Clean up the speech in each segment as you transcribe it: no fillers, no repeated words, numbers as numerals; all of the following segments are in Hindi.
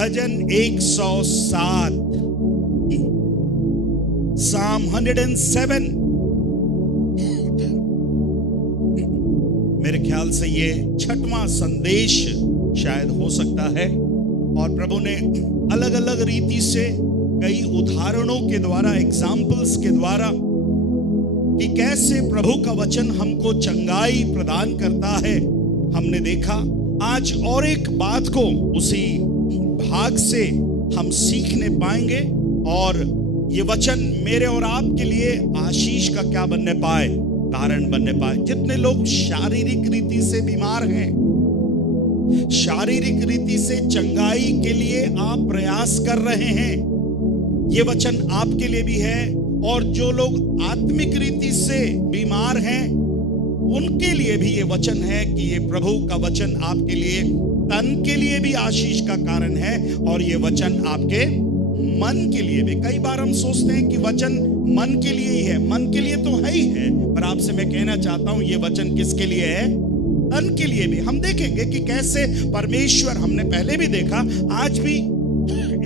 भजन 107, Psalm 107। मेरे ख्याल से ये 6वां संदेश शायद हो सकता है, और प्रभु ने अलग अलग रीति से कई उदाहरणों के द्वारा, एग्जाम्पल्स के द्वारा, कि कैसे प्रभु का वचन हमको चंगाई प्रदान करता है, हमने देखा। आज और एक बात को उसी भाग से हम सीखने पाएंगे, और ये वचन मेरे और आपके लिए आशीष का क्या बनने पाए, कारण बनने पाए। जितने लोग शारीरिक रीति से बीमार हैं, शारीरिक रीति से चंगाई के लिए आप प्रयास कर रहे हैं, ये वचन आपके लिए भी है। और जो लोग आत्मिक रीति से बीमार हैं, उनके लिए भी ये वचन है कि ये प्रभु का वचन आपके लिए, तन के लिए भी आशीष का कारण है, और ये वचन आपके मन के लिए भी। कई बार हम सोचते हैं कि वचन मन के लिए ही है, मन के लिए तो है ही है, पर आपसे मैं कहना चाहता हूं ये वचन किसके लिए है, तन के लिए भी। हम देखेंगे कि कैसे परमेश्वर, हमने पहले भी देखा, आज भी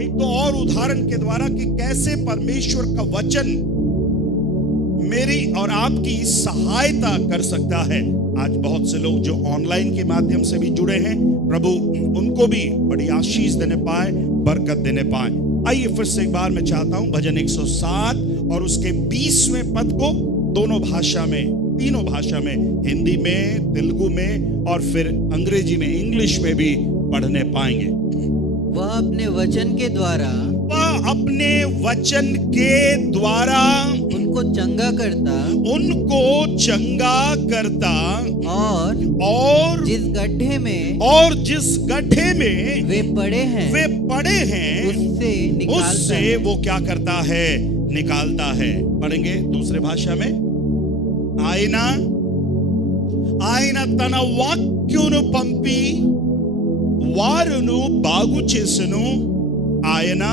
एक तो और उदाहरण के द्वारा, कि कैसे परमेश्वर का वचन मेरी और आपकी सहायता कर सकता है। आज बहुत से लोग जो ऑनलाइन के माध्यम से भी जुड़े हैं, प्रभु उनको भी बड़ी आशीष देने पाए, बरकत देने पाए। आइए फिर से एक बार मैं चाहता हूं भजन 107 और उसके 20वें पद को दोनों भाषा में, तीनों भाषा में, हिंदी में, तेलुगु में और फिर अंग्रेजी में, इंग्लिश में भी पढ़ने पाएंगे। वह अपने वचन के द्वारा, वह अपने वचन के द्वारा उनको चंगा करता, उनको चंगा करता, और जिस गड्ढे में, और जिस गड्ढे में वे पड़े हैं, उससे वो क्या करता है, निकालता है। पढ़ेंगे दूसरे भाषा में। ఆయన తన వాక్యును పంపి వారును బాగు చేసును, ఆయన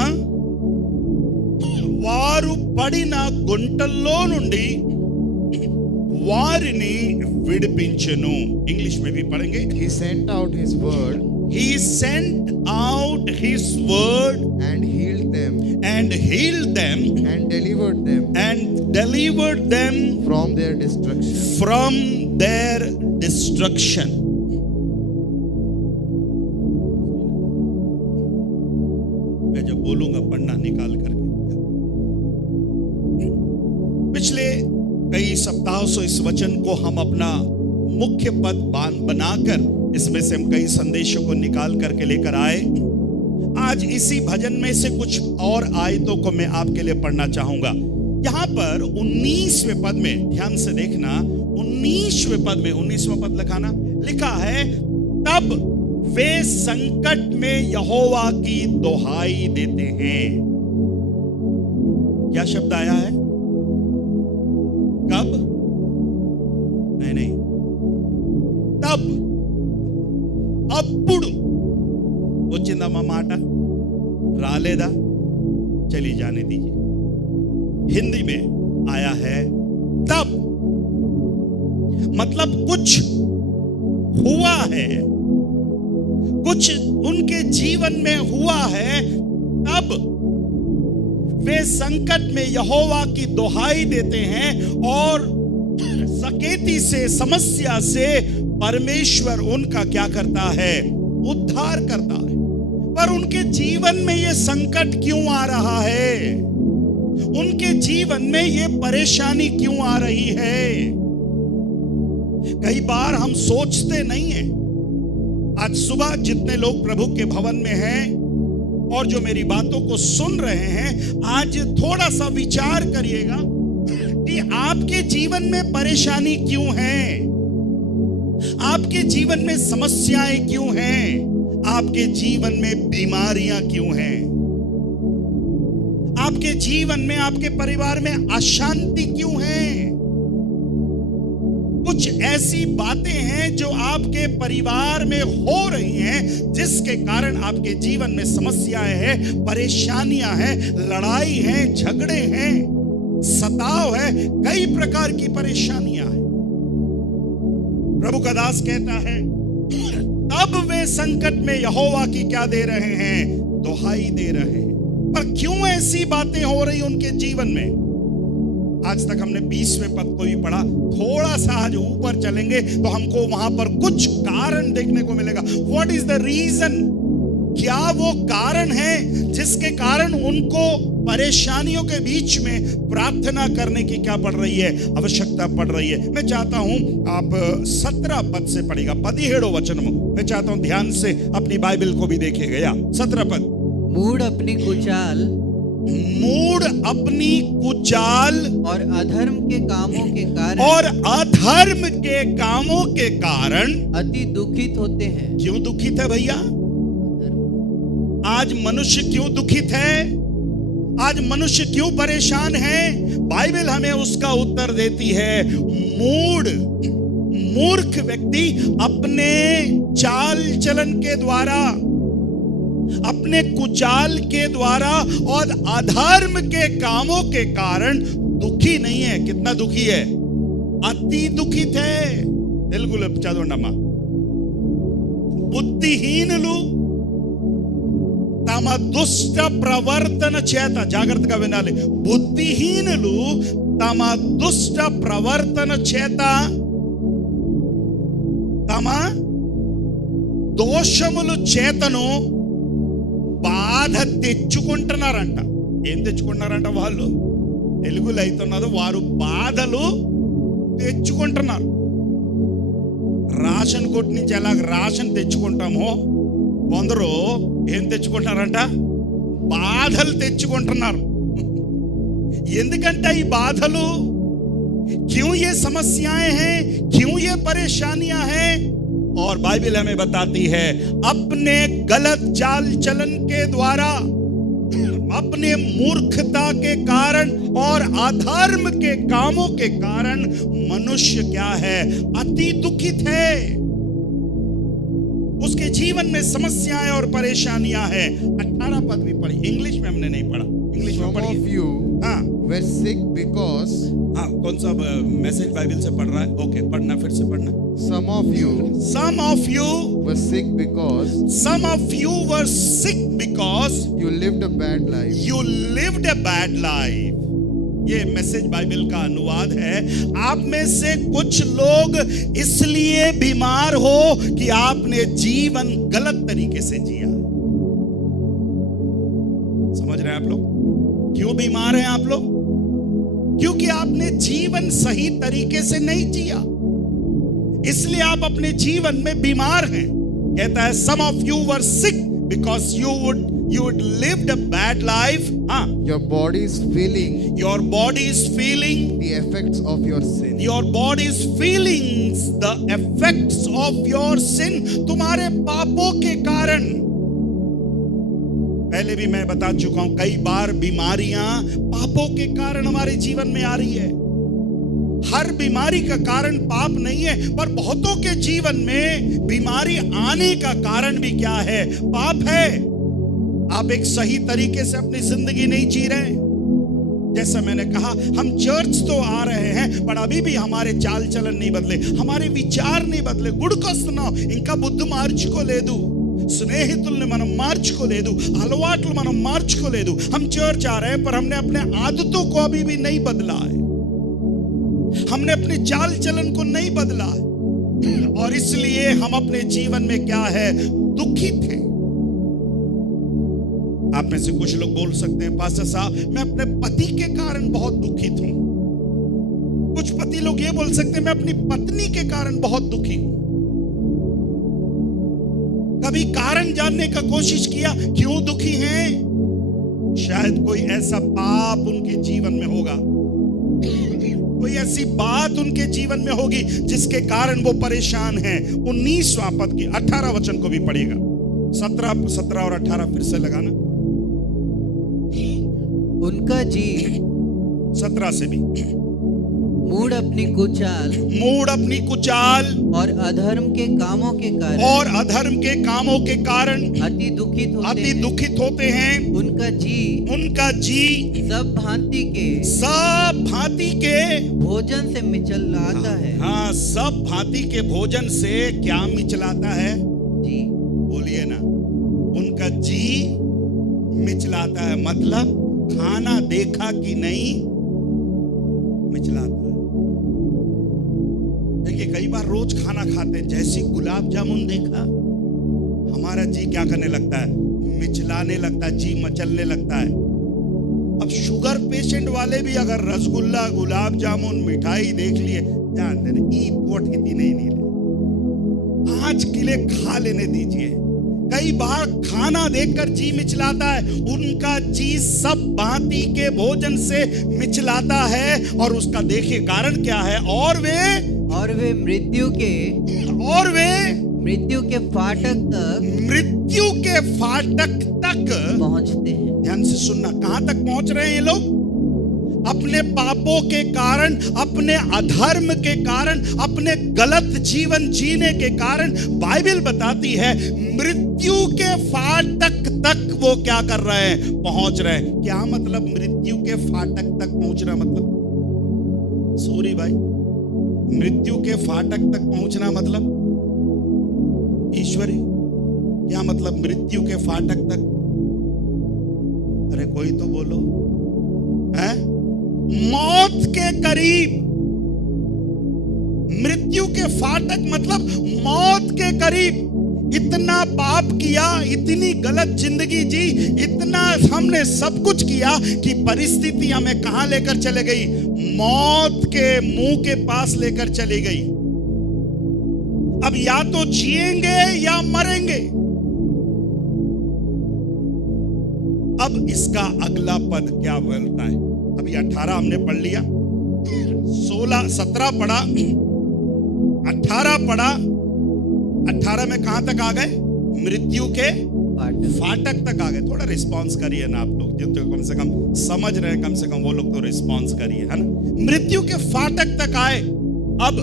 వారు పడిన గుంటల్లో నుండి వారిని విడిపించెను। ఇంగ్లీష్ में भी पढ़ेंगे। He sent out his word, He sent out his word and healed them, and healed them, and delivered them from their destruction, from their destruction। मैं जब बोलूंगा पढ़ना निकाल करके। पिछले कई सप्ताहों से इस वचन को हम अपना मुख्य पद बनाकर, इसमें से हम कई संदेशों को निकाल करके लेकर आए। आज इसी भजन में से कुछ और आयतों को मैं आपके लिए पढ़ना चाहूंगा। यहां पर 19वें पद में ध्यान से देखना, 19वें पद में, 19वां पद लिखा है, तब वे संकट में यहोवा की दोहाई देते हैं। क्या शब्द आया है? कब? नहीं, तब, అప్పుడు వచ్చిందమ్మా మాట, రాలేదా? चलिए जाने दीजिए। हिंदी में आया है तब, मतलब कुछ हुआ है, कुछ उनके जीवन में हुआ है, तब वे संकट में यहोवा की दोहाई देते हैं, और सकेती से, समस्या से परमेश्वर उनका क्या करता है, उद्धार करता है। पर उनके जीवन में ये संकट क्यों आ रहा है, उनके जीवन में ये परेशानी क्यों आ रही है? कई बार हम सोचते नहीं हैं। आज सुबह जितने लोग प्रभु के भवन में हैं और जो मेरी बातों को सुन रहे हैं, आज थोड़ा सा विचार करिएगा कि आपके जीवन में परेशानी क्यों है, आपके जीवन में समस्याएं क्यों हैं, आपके जीवन में बीमारियां क्यों हैं, आपके जीवन में, आपके परिवार में अशांति क्यों है? कुछ ऐसी बातें हैं जो आपके परिवार में हो रही हैं, जिसके कारण आपके जीवन में समस्याएं हैं, परेशानियां हैं, लड़ाई है, झगड़े हैं, सताव है, कई प्रकार की परेशानियां हैं। प्रभु का दास कहता है, तब वे संकट में यहोवा की क्या दे रहे हैं, दुहाई दे रहे हैं। पर क्यों ऐसी बातें हो रही उनके जीवन में? आज तक हमने 20वें पद को भी पढ़ा, थोड़ा सा आज ऊपर चलेंगे तो हमको वहां पर कुछ कारण देखने को मिलेगा। What is the reason? क्या वो कारण है जिसके कारण उनको परेशानियों के बीच में प्रार्थना करने की क्या पड़ रही है, आवश्यकता पड़ रही है? मैं चाहता हूं आप 17 पद से पढ़ेगा, 17 वचन में मैं चाहता हूं ध्यान से अपनी बाइबल को भी देखिएगा। 17 पद, मूढ़ अपनी कुचाल और अधर्म के कामों के कारण अति दुखित होते हैं। क्यों दुखित है भैया? आज मनुष्य क्यों दुखित है? आज मनुष्य क्यों परेशान है? बाइबल हमें उसका उत्तर देती है। मूर्ख व्यक्ति अपने चाल चलन के द्वारा, अपने कुचाल के द्वारा और अधर्म के कामों के कारण दुखी नहीं है। कितना दुखी है? अति दुखित है। तेलुगुलो चदवंडम्मा, బుద్ధిహీనులు తమ దుష్ట ప్రవర్తన చేత, జాగ్రత్తగా వినాలి, బుద్ధిహీనులు తమ దుష్ట ప్రవర్తన చేత తమ దోషములు చేతను బాధ తెచ్చుకుంటున్నారంట. ఏం తెచ్చుకుంటున్నారంట వాళ్ళు? తెలుగులో అవుతున్నారు, వారు బాధలు తెచ్చుకుంటున్నారు. రేషన్ కొట్టు నుంచి ఎలా రేషన్ తెచ్చుకుంటామో కొందరు ఏం తెచ్చుకుంటున్నారంట? బాధలు తెచ్చుకుంటున్నారు. ఎందుకంటే ఈ బాధలు, क्यों ये समस्याएं हैं, क्यों ये परेशानियां हैं? और बाइबल हमें बताती है अपने गलत चाल चलन के द्वारा, अपने मूर्खता के कारण और अधर्म के कामों के कारण मनुष्य क्या है? अति दुखित है। उसके जीवन में समस्याएं और परेशानियां हैं। 18 पद भी पढ़ी, इंग्लिश में हमने नहीं पढ़ा, इंग्लिश में पढ़ी। Some of you were sick because, कौन सा मैसेज बाइबल से पढ़ रहा है? ओके, पढ़ना, फिर से पढ़ना। some of you were sick because you lived a bad life. ये मैसेज बाइबल का अनुवाद है। आप में से कुछ लोग इसलिए बीमार हो कि आपने जीवन गलत तरीके से जिया। समझ रहे हैं आप लोग? क्यों बीमार हैं आप लोग? क्योंकि आपने जीवन सही तरीके से नहीं जिया, इसलिए आप अपने जीवन में बीमार हैं। कहता है some of you were sick because you would lived a bad life. Your body is feeling the effects of your sin. Your body is feeling the effects of your sin. तुम्हारे पापों के कारण। पहले भी मैं बता चुका हूं, कई बार बीमारियां पापों के कारण हमारे जीवन में आ रही है। हर बीमारी का कारण पाप नहीं है, पर बहुतों के जीवन में बीमारी आने का कारण भी क्या है? पाप है। आप एक सही तरीके से अपनी जिंदगी नहीं जी रहे। जैसा मैंने कहा, हम चर्च तो आ रहे हैं, पर अभी भी हमारे चाल चलन नहीं बदले, हमारे विचार नहीं बदले। गुड़కొస్తున్నాం, ఇంకా బుద్ధి మార్చుకోలేదు, స్నేహితుల్ని మనం మార్చుకోలేదు, అలవాట్లు మనం మార్చుకోలేదు। हम चर्च आ रहे हैं, पर हमने अपने आदतों को अभी भी नहीं बदला है, हमने अपने चाल चलन को नहीं बदला है, और इसलिए हम अपने जीवन में क्या है? दुखित हैं। आप में से कुछ लोग बोल सकते हैं, पास्टर साहब मैं अपने पति के कारण बहुत दुखित हूं। कुछ पति लोग ये बोल सकते हैं, मैं अपनी पत्नी के कारण बहुत दुखी हूं। कभी कारण जानने का कोशिश किया क्यों दुखी हैं? शायद कोई ऐसा पाप उनके जीवन में होगा, कोई ऐसी बात उनके जीवन में होगी जिसके कारण वो परेशान हैं। 19वां पद की 18 वचन को भी पढ़ेगा। 17 और 18 फिर से लगाना। उनका जी 17 से भी, मूढ़ अपनी कुचाल और अधर्म के कामों के कारण अति दुखित होते हैं। उनका जी सब भांति के भोजन से मिचलाता है। हाँ, सब भांति के भोजन से क्या मिचलाता है? जी बोलिए ना। उनका जी मिचलाता है। मतलब खाना देखा कि नहीं, मिचलाता है। देखिए कई बार रोज खाना खाते हैं, जैसी गुलाब जामुन देखा हमारा जी क्या करने लगता है, मिचलाने लगता है, जी मचलने लगता है। अब शुगर पेशेंट वाले भी अगर रसगुल्ला, गुलाब जामुन, मिठाई देख लिए, जान देने ईट पोट इतनी नहीं ले, 5 किलो खा लेने दीजिए। कई बार खाना देखकर जी मिचलाता है, उनका जी सब भांति के भोजन से मिचलाता है। और उसका देखिए कारण क्या है, और वे मृत्यु के फाटक तक पहुंचते हैं। ध्यान से सुनना, कहां तक पहुंच रहे हैं ये लोग? अपने पापों के कारण, अपने अधर्म के कारण, अपने गलत जीवन जीने के कारण बाइबल बताती है मृत्यु के फाटक तक वो क्या कर रहे हैं, पहुंच रहे हैं। क्या मतलब मृत्यु के फाटक तक पहुंचना? मतलब सॉरी भाई, मृत्यु के फाटक तक पहुंचना मतलब ईश्वरी क्या मतलब मृत्यु के फाटक तक? अरे कोई तो बोलो, है? मौत के करीब, मृत्यु के फाटक मतलब मौत के करीब। इतना पाप किया, इतनी गलत जिंदगी जी, इतना हमने सब कुछ किया कि परिस्थिति हमें कहां लेकर चले गई, मौत के मुंह के पास लेकर चली गई। अब या तो जिएंगे या मरेंगे। अब इसका अगला पद क्या बोलता है? अभी 18 हमने पढ़ लिया, 16, 17 पढ़ा, 18 पढ़ा। 18 में कहां तक आ गए? मृत्यु के फाटक तक आ गए। थोड़ा रिस्पॉन्स करिए ना आप लोग, जो तो कम से कम समझ रहे हैं, कम से कम वो लोग तो रिस्पॉन्स करिए, है ना? मृत्यु के फाटक तक आए। अब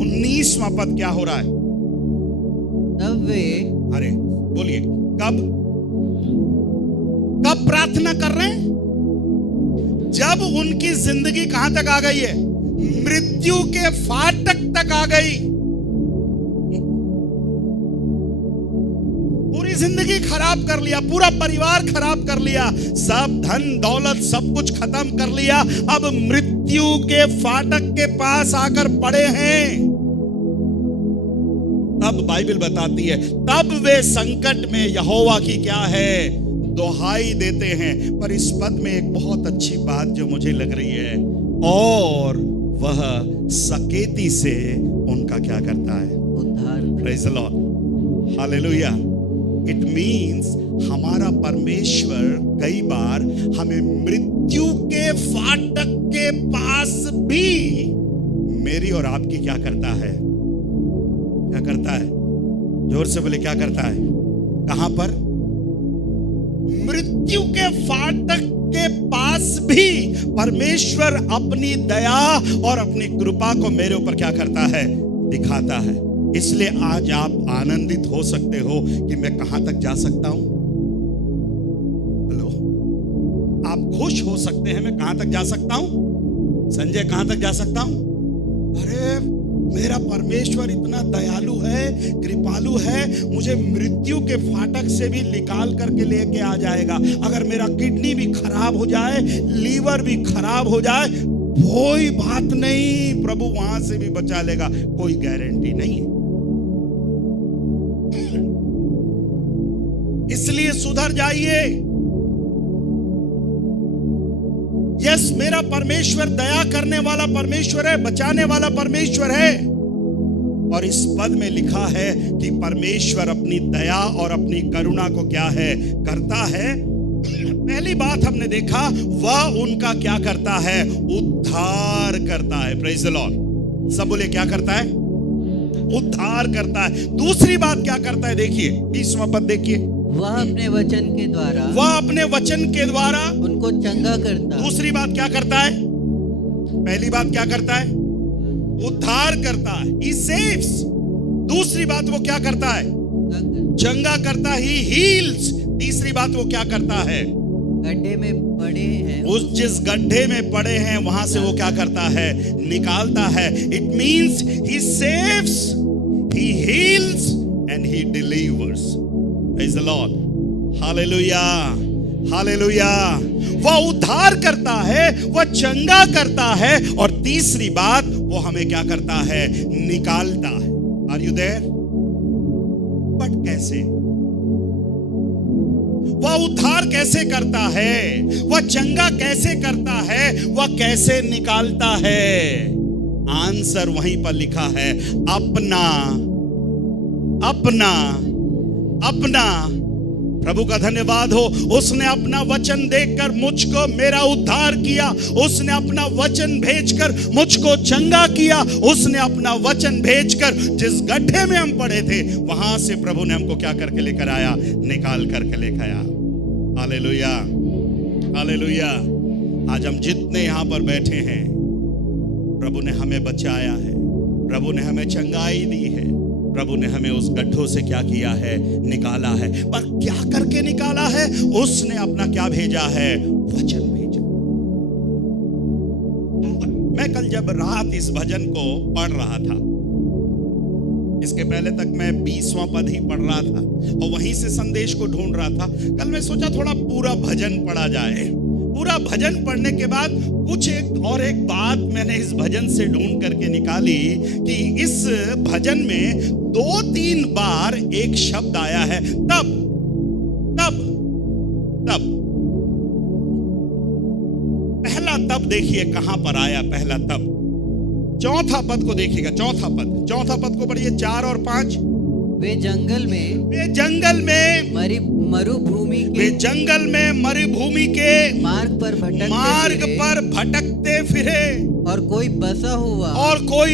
19वां पद क्या हो रहा है? तब वे, अरे बोलिए, कब प्रार्थना कर रहे हैं? जब उनकी जिंदगी कहां तक आ गई है? मृत्यु के फाटक तक आ गई। पूरी जिंदगी खराब कर लिया, पूरा परिवार खराब कर लिया, सब धन दौलत सब कुछ खत्म कर लिया। अब मृत्यु के फाटक के पास आकर पड़े हैं। तब बाइबल बताती है, तब वे संकट में यहोवा की क्या है, दोहाई देते हैं। पर इस पद में एक बहुत अच्छी बात जो मुझे लग रही है, और वह सकेती से उनका क्या करता है, उद्धार। Praise the Lord, hallelujah. It means हमारा परमेश्वर कई बार हमें मृत्यु के फाटक के पास भी मेरी और आपकी क्या करता है, क्या करता है? जोर से बोले, क्या करता है? कहां पर? मृत्यु के फाटक के पास भी परमेश्वर अपनी दया और अपनी कृपा को मेरे ऊपर क्या करता है, दिखाता है। इसलिए आज आप आनंदित हो सकते हो कि मैं कहां तक जा सकता हूं। हेलो, आप खुश हो सकते हैं, मैं कहां तक जा सकता हूं। संजय कहां तक जा सकता हूं? अरे मेरा परमेश्वर इतना दयालु है, कृपालु है, मुझे मृत्यु के फाटक से भी निकाल करके लेके आ जाएगा। अगर मेरा किडनी भी खराब हो जाए, लीवर भी खराब हो जाए, कोई बात नहीं, प्रभु वहां से भी बचा लेगा। कोई गारंटी नहीं है। इसलिए सुधर जाइए। यस, मेरा परमेश्वर दया करने वाला परमेश्वर है, बचाने वाला परमेश्वर है। और इस पद में लिखा है कि परमेश्वर अपनी दया और अपनी करुणा को क्या है, करता है। पहली बात हमने देखा, वह उनका क्या करता है, उद्धार करता है। प्रेज़ द लॉर्ड, सब बोले क्या करता है, उद्धार करता है। दूसरी बात क्या करता है, देखिए 20वां पद देखिए, वह अपने वचन के द्वारा, वह अपने वचन के द्वारा उनको चंगा करता। दूसरी बात क्या करता है, पहली बात क्या करता है, उद्धार करता है, he saves। दूसरी बात वो क्या करता है, चंगा करता है, he heals। तीसरी बात वो क्या करता है, गड्ढे में पड़े हैं, उस जिस गड्ढे में पड़े हैं वहां से वो क्या करता है, निकालता है। It means he saves, he heals and he delivers। Praise the Lord, hallelujah। Hallelujah. वह उद्धार करता है, वह चंगा करता है, और तीसरी बात वो हमें क्या करता है? निकालता है। Are you there? बट कैसे? वह उद्धार कैसे करता है? वह चंगा कैसे करता है? वह कैसे निकालता है? आंसर वहीं पर लिखा है, अपना अपना अपना। प्रभु का धन्यवाद हो, उसने अपना वचन देकर मुझको मेरा उद्धार किया, उसने अपना वचन भेजकर मुझको चंगा किया, उसने अपना वचन भेजकर जिस गड्ढे में हम पड़े थे वहां से प्रभु ने हमको क्या करके लेकर आया? निकाल करके लेकर आया। Hallelujah, hallelujah. आज हम जितने यहां पर बैठे हैं, प्रभु ने हमें बचाया है, प्रभु ने हमें चंगाई दी है, प्रभु ने हमें उस गड्ढों से क्या किया है? निकाला है। पर क्या करके निकाला है? उसने अपना क्या भेजा है? वचन भेजा। मैं कल जब रात इस भजन को पढ़ रहा था, इसके पहले तक मैं 20वां पद ही पढ़ रहा था और वहीं से संदेश को ढूंढ रहा था। कल मैं सोचा थोड़ा पूरा भजन पढ़ा जाए। पूरा भजन पढ़ने के बाद कुछ एक बात मैंने इस भजन से ढूंढ करके निकाली कि इस भजन में 2-3 बार एक शब्द आया है, तब तब तब। पहला तब देखिए कहां पर आया, पहला तब। चौथा पद को देखिएगा, चौथा पद को पढ़िए, 4 और 5। वे जंगल में मरुभूमि के मार्ग पर भटकते फिरे और कोई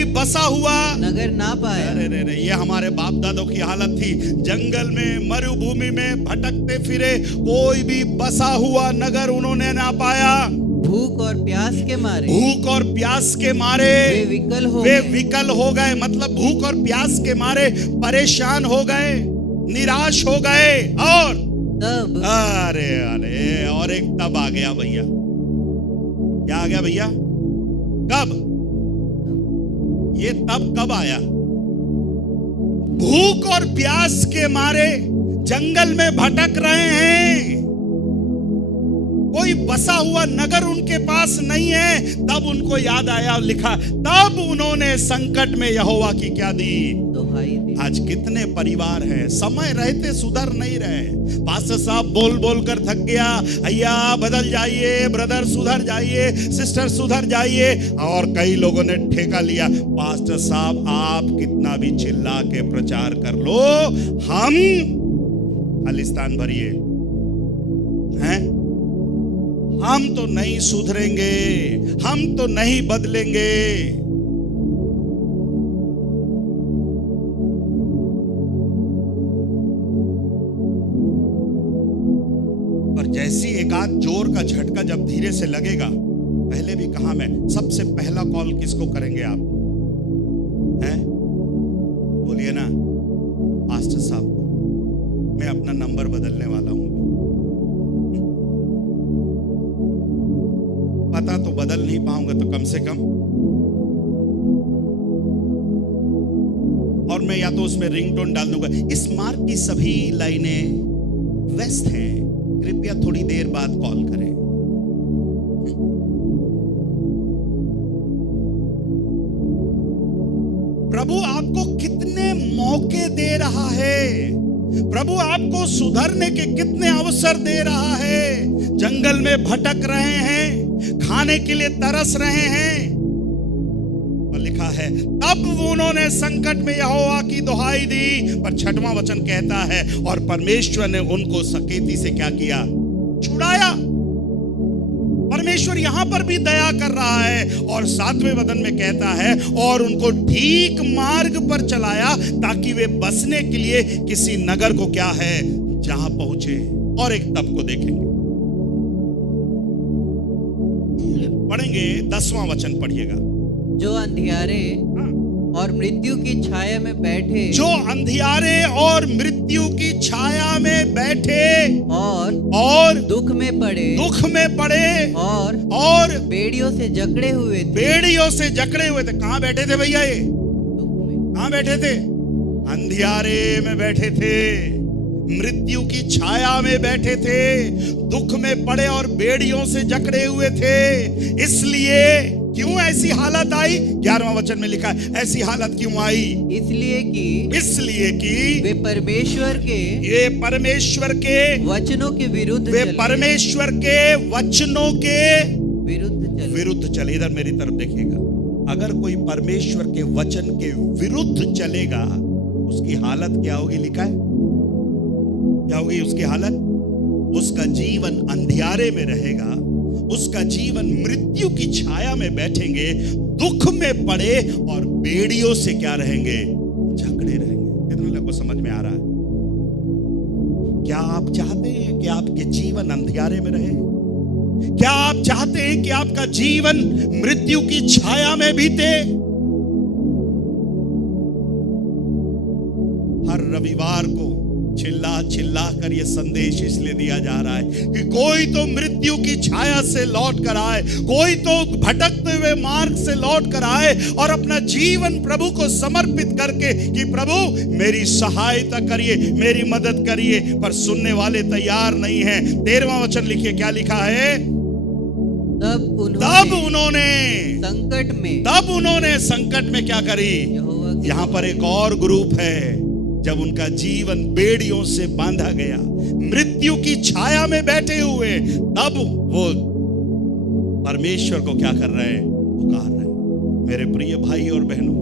बसा हुआ नगर ना पाया। अरे ये हमारे बाप दादों की हालत थी। जंगल में, मरुभूमि में भटकते फिरे, कोई भी बसा हुआ नगर उन्होंने ना पाया। भूख और प्यास के मारे वे विकल हो गए। मतलब भूख और प्यास के मारे परेशान हो गए, निराश हो गए। और तब अरे और एक तब आ गया भैया। क्या आ गया भैया? कब? ये तब कब आया? भूख और प्यास के मारे जंगल में भटक रहे हैं, कोई बसा हुआ नगर उनके पास नहीं है। तब उनको याद आया, लिखा, तब उन्होंने संकट में यहोवा की क्या दी? दुहाई दी। आज कितने परिवार हैं समय रहते सुधर नहीं रहे। पास्टर साहब बोल बोल कर थक गया, भैया बदल जाइए, ब्रदर सुधर जाइए, सिस्टर सुधर जाइए। और कई लोगों ने ठेका लिया, पास्टर साहब आप कितना भी चिल्ला के प्रचार कर लो, हम खालिस्तान भरिए हैं, हम तो नहीं सुधरेंगे, हम तो नहीं बदलेंगे। पर जैसी एक आध जोर का झटका जब धीरे से लगेगा, पहले भी कहा मैं, सबसे पहला कॉल किसको करेंगे आप? हैं? बोलिए ना, पास्टर साहब को। मैं अपना नंबर बदलने वाला हूं। पता तो बदल नहीं पाऊंगा तो कम से कम, और मैं या तो उसमें रिंगटोन डाल दूंगा। इस मार्ग की सभी लाइनें व्यस्त हैं, कृपया थोड़ी देर बाद कॉल करें। प्रभु आपको कितने मौके दे रहा है, प्रभु आपको सुधरने के कितने अवसर दे रहा है। जंगल में भटक रहे हैं, खाने के लिए तरस रहे हैं, और लिखा है तब उन्होंने संकट में यहोवा की दुहाई दी। पर 6वां वचन कहता है, और परमेश्वर ने उनको सकेती से क्या किया? छुड़ाया। परमेश्वर यहां पर भी दया कर रहा है। और 7वें वचन में कहता है, और उनको ठीक मार्ग पर चलाया ताकि वे बसने के लिए किसी नगर को क्या है जहां पहुंचे। और एक तब को देखेंगे, पढ़ेंगे 10वां वचन पढ़िएगा। जो अंधियारे और मृत्यु की छाया में बैठे, जो अंधियारे और मृत्यु की छाया में बैठे, और दुख में पड़े, और बेड़ियों से जकड़े हुए थे। कहां बैठे थे भैया? ये कहां बैठे थे? अंधियारे में बैठे थे, मृत्यु की छाया में बैठे थे, दुख में पड़े और बेड़ियों से जकड़े हुए थे। इसलिए क्यों ऐसी हालत आई? 11वां वचन में लिखा है, ऐसी हालत क्यों आई? इसलिए कि वे परमेश्वर के वचनों के विरुद्ध चले। इधर मेरी तरफ देखिएगा, अगर कोई परमेश्वर के वचन के विरुद्ध चलेगा, उसकी हालत क्या होगी? लिखा है क्या होगी उसकी हालत? उसका जीवन अंधियारे में रहेगा, उसका जीवन मृत्यु की छाया में बैठेंगे, दुख में पड़े और बेड़ियों से क्या रहेंगे? जकड़े रहेंगे। कितने लोगों को समझ में आ रहा है? क्या आप चाहते हैं कि आपके जीवन अंधियारे में रहे? क्या आप चाहते हैं कि आपका जीवन मृत्यु की छाया में बीते? हर रविवार को चिल्ला कर यह संदेश इसलिए दिया जा रहा है कि कोई तो मृत्यु की छाया से लौट कर आए, कोई तो भटकते हुए मार्ग से लौट कर आए और अपना जीवन प्रभु को समर्पित करके कि प्रभु मेरी सहायता करिए, मेरी मदद करिए। पर सुनने वाले तैयार नहीं हैं। 13वां वचन लिखिए, क्या लिखा है? तब उन्होंने संकट में क्या करी? यहां पर एक और ग्रुप है, जब उनका जीवन बेड़ियों से बांधा गया, मृत्यु की छाया में बैठे हुए, तब वो परमेश्वर को क्या कर रहे हैं? पुकार रहे हैं। मेरे प्रिय भाई और बहनों,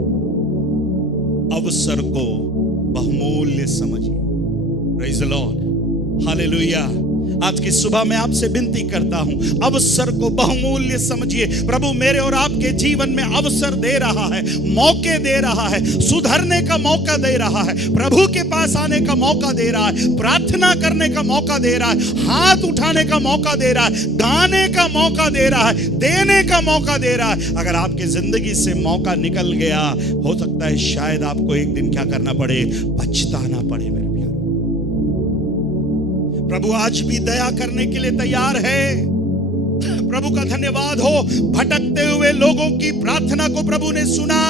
अवसर को बहुमूल्य समझिए। Praise the Lord, hallelujah. आज की सुबह मैं आपसे विनती करता हूं, अवसर को बहुमूल्य समझिए। प्रभु मेरे और आपके जीवन में अवसर दे रहा है, मौके दे रहा है, सुधरने का मौका दे रहा है, प्रभु के पास आने का मौका दे रहा है, प्रार्थना करने का मौका दे रहा है, हाथ उठाने का मौका दे रहा है, गाने का मौका दे रहा है, देने का मौका दे रहा है। अगर आपकी जिंदगी से मौका निकल गया, हो सकता है शायद आपको एक दिन क्या करना पड़े? पछताना पड़े। मेरे प्यारे, प्रभु आज भी दया करने के लिए तैयार है। प्रभु का धन्यवाद हो, भटकते हुए लोगों की प्रार्थना को प्रभु ने सुना,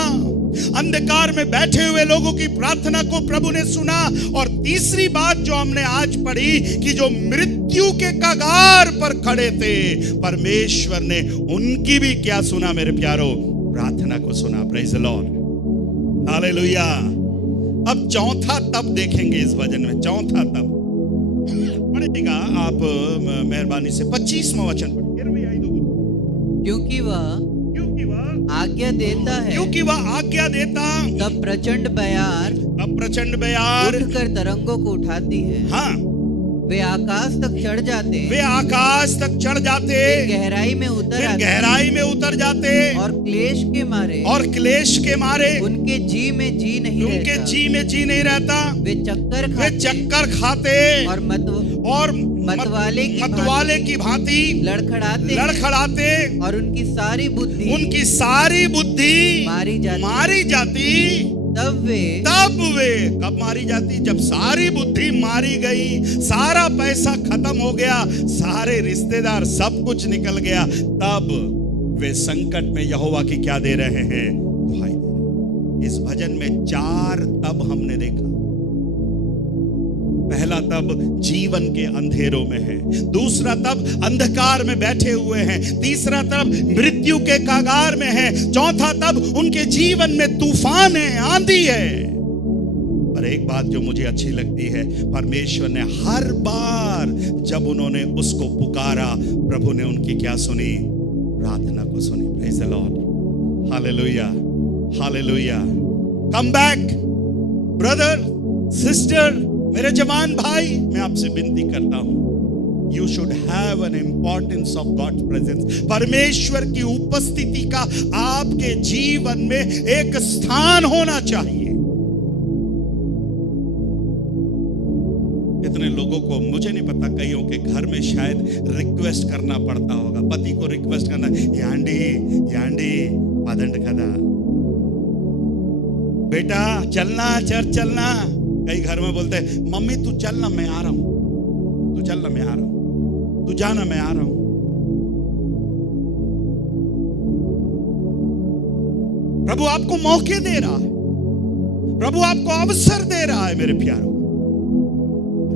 अंधकार में बैठे हुए लोगों की प्रार्थना को प्रभु ने सुना। और तीसरी बात जो हमने आज पढ़ी कि जो मृत्यु के कगार पर खड़े थे, परमेश्वर ने उनकी भी क्या सुना? मेरे प्यारो, प्रार्थना को सुना। Praise the Lord, hallelujah. अब चौथा तब देखेंगे इस भजन में, चौथा तब पढ़ेगा आप मेहरबानी से 25वां वचन पढ़िए। क्योंकि वह आज्ञा देता है, तब प्रचंड बयार उठकर तरंगों को उठाती है। हाँ, वे आकाश तक चढ़ जाते, गहराई में उतर जाते और क्लेश के मारे उनके जी में जी नहीं रहता। वे चक्कर खाते और मतवाले की भांति लड़खड़ाते और उनकी सारी बुद्धि मारी जाती। तब वे कब मारी जाती? जब सारी बुद्धि मारी गई, सारा पैसा खत्म हो गया, सारे रिश्तेदार सब कुछ निकल गया, तब वे संकट में यहोवा की क्या दे रहे हैं? दुहाई दे रहे हैं। इस भजन में 4 तब हमने देखा। पहला तब जीवन के अंधेरों में है, दूसरा तब अंधकार में बैठे हुए हैं, तीसरा तब मृत्यु के कगार में है, चौथा तब उनके जीवन में तूफान है, आंधी है। पर एक बात जो मुझे अच्छी लगती है, परमेश्वर ने हर बार जब उन्होंने उसको पुकारा, प्रभु ने उनकी क्या सुनी? प्रार्थना को सुनी। Praise the Lord, hallelujah, hallelujah. Come back brother, sister, मेरे जवान भाई, मैं आपसे विनती करता हूं, you should have an importance of God's presence. परमेश्वर की उपस्थिति का आपके जीवन में एक स्थान होना चाहिए। कितने लोगों को, मुझे नहीं पता, कईयों के घर में शायद रिक्वेस्ट करना पड़ता होगा, पति को रिक्वेस्ट करना, यांडी पदंड कदा, बेटा चलना, चर्च चलना। कई घर में बोलते हैं, मम्मी तू चल ना, मैं आ रहा हूं, तू चल ना, मैं आ रहा हूं, तू जाना, मैं आ रहा हूं। प्रभु आपको मौके दे रहा है, प्रभु आपको अवसर दे रहा है मेरे प्यारों।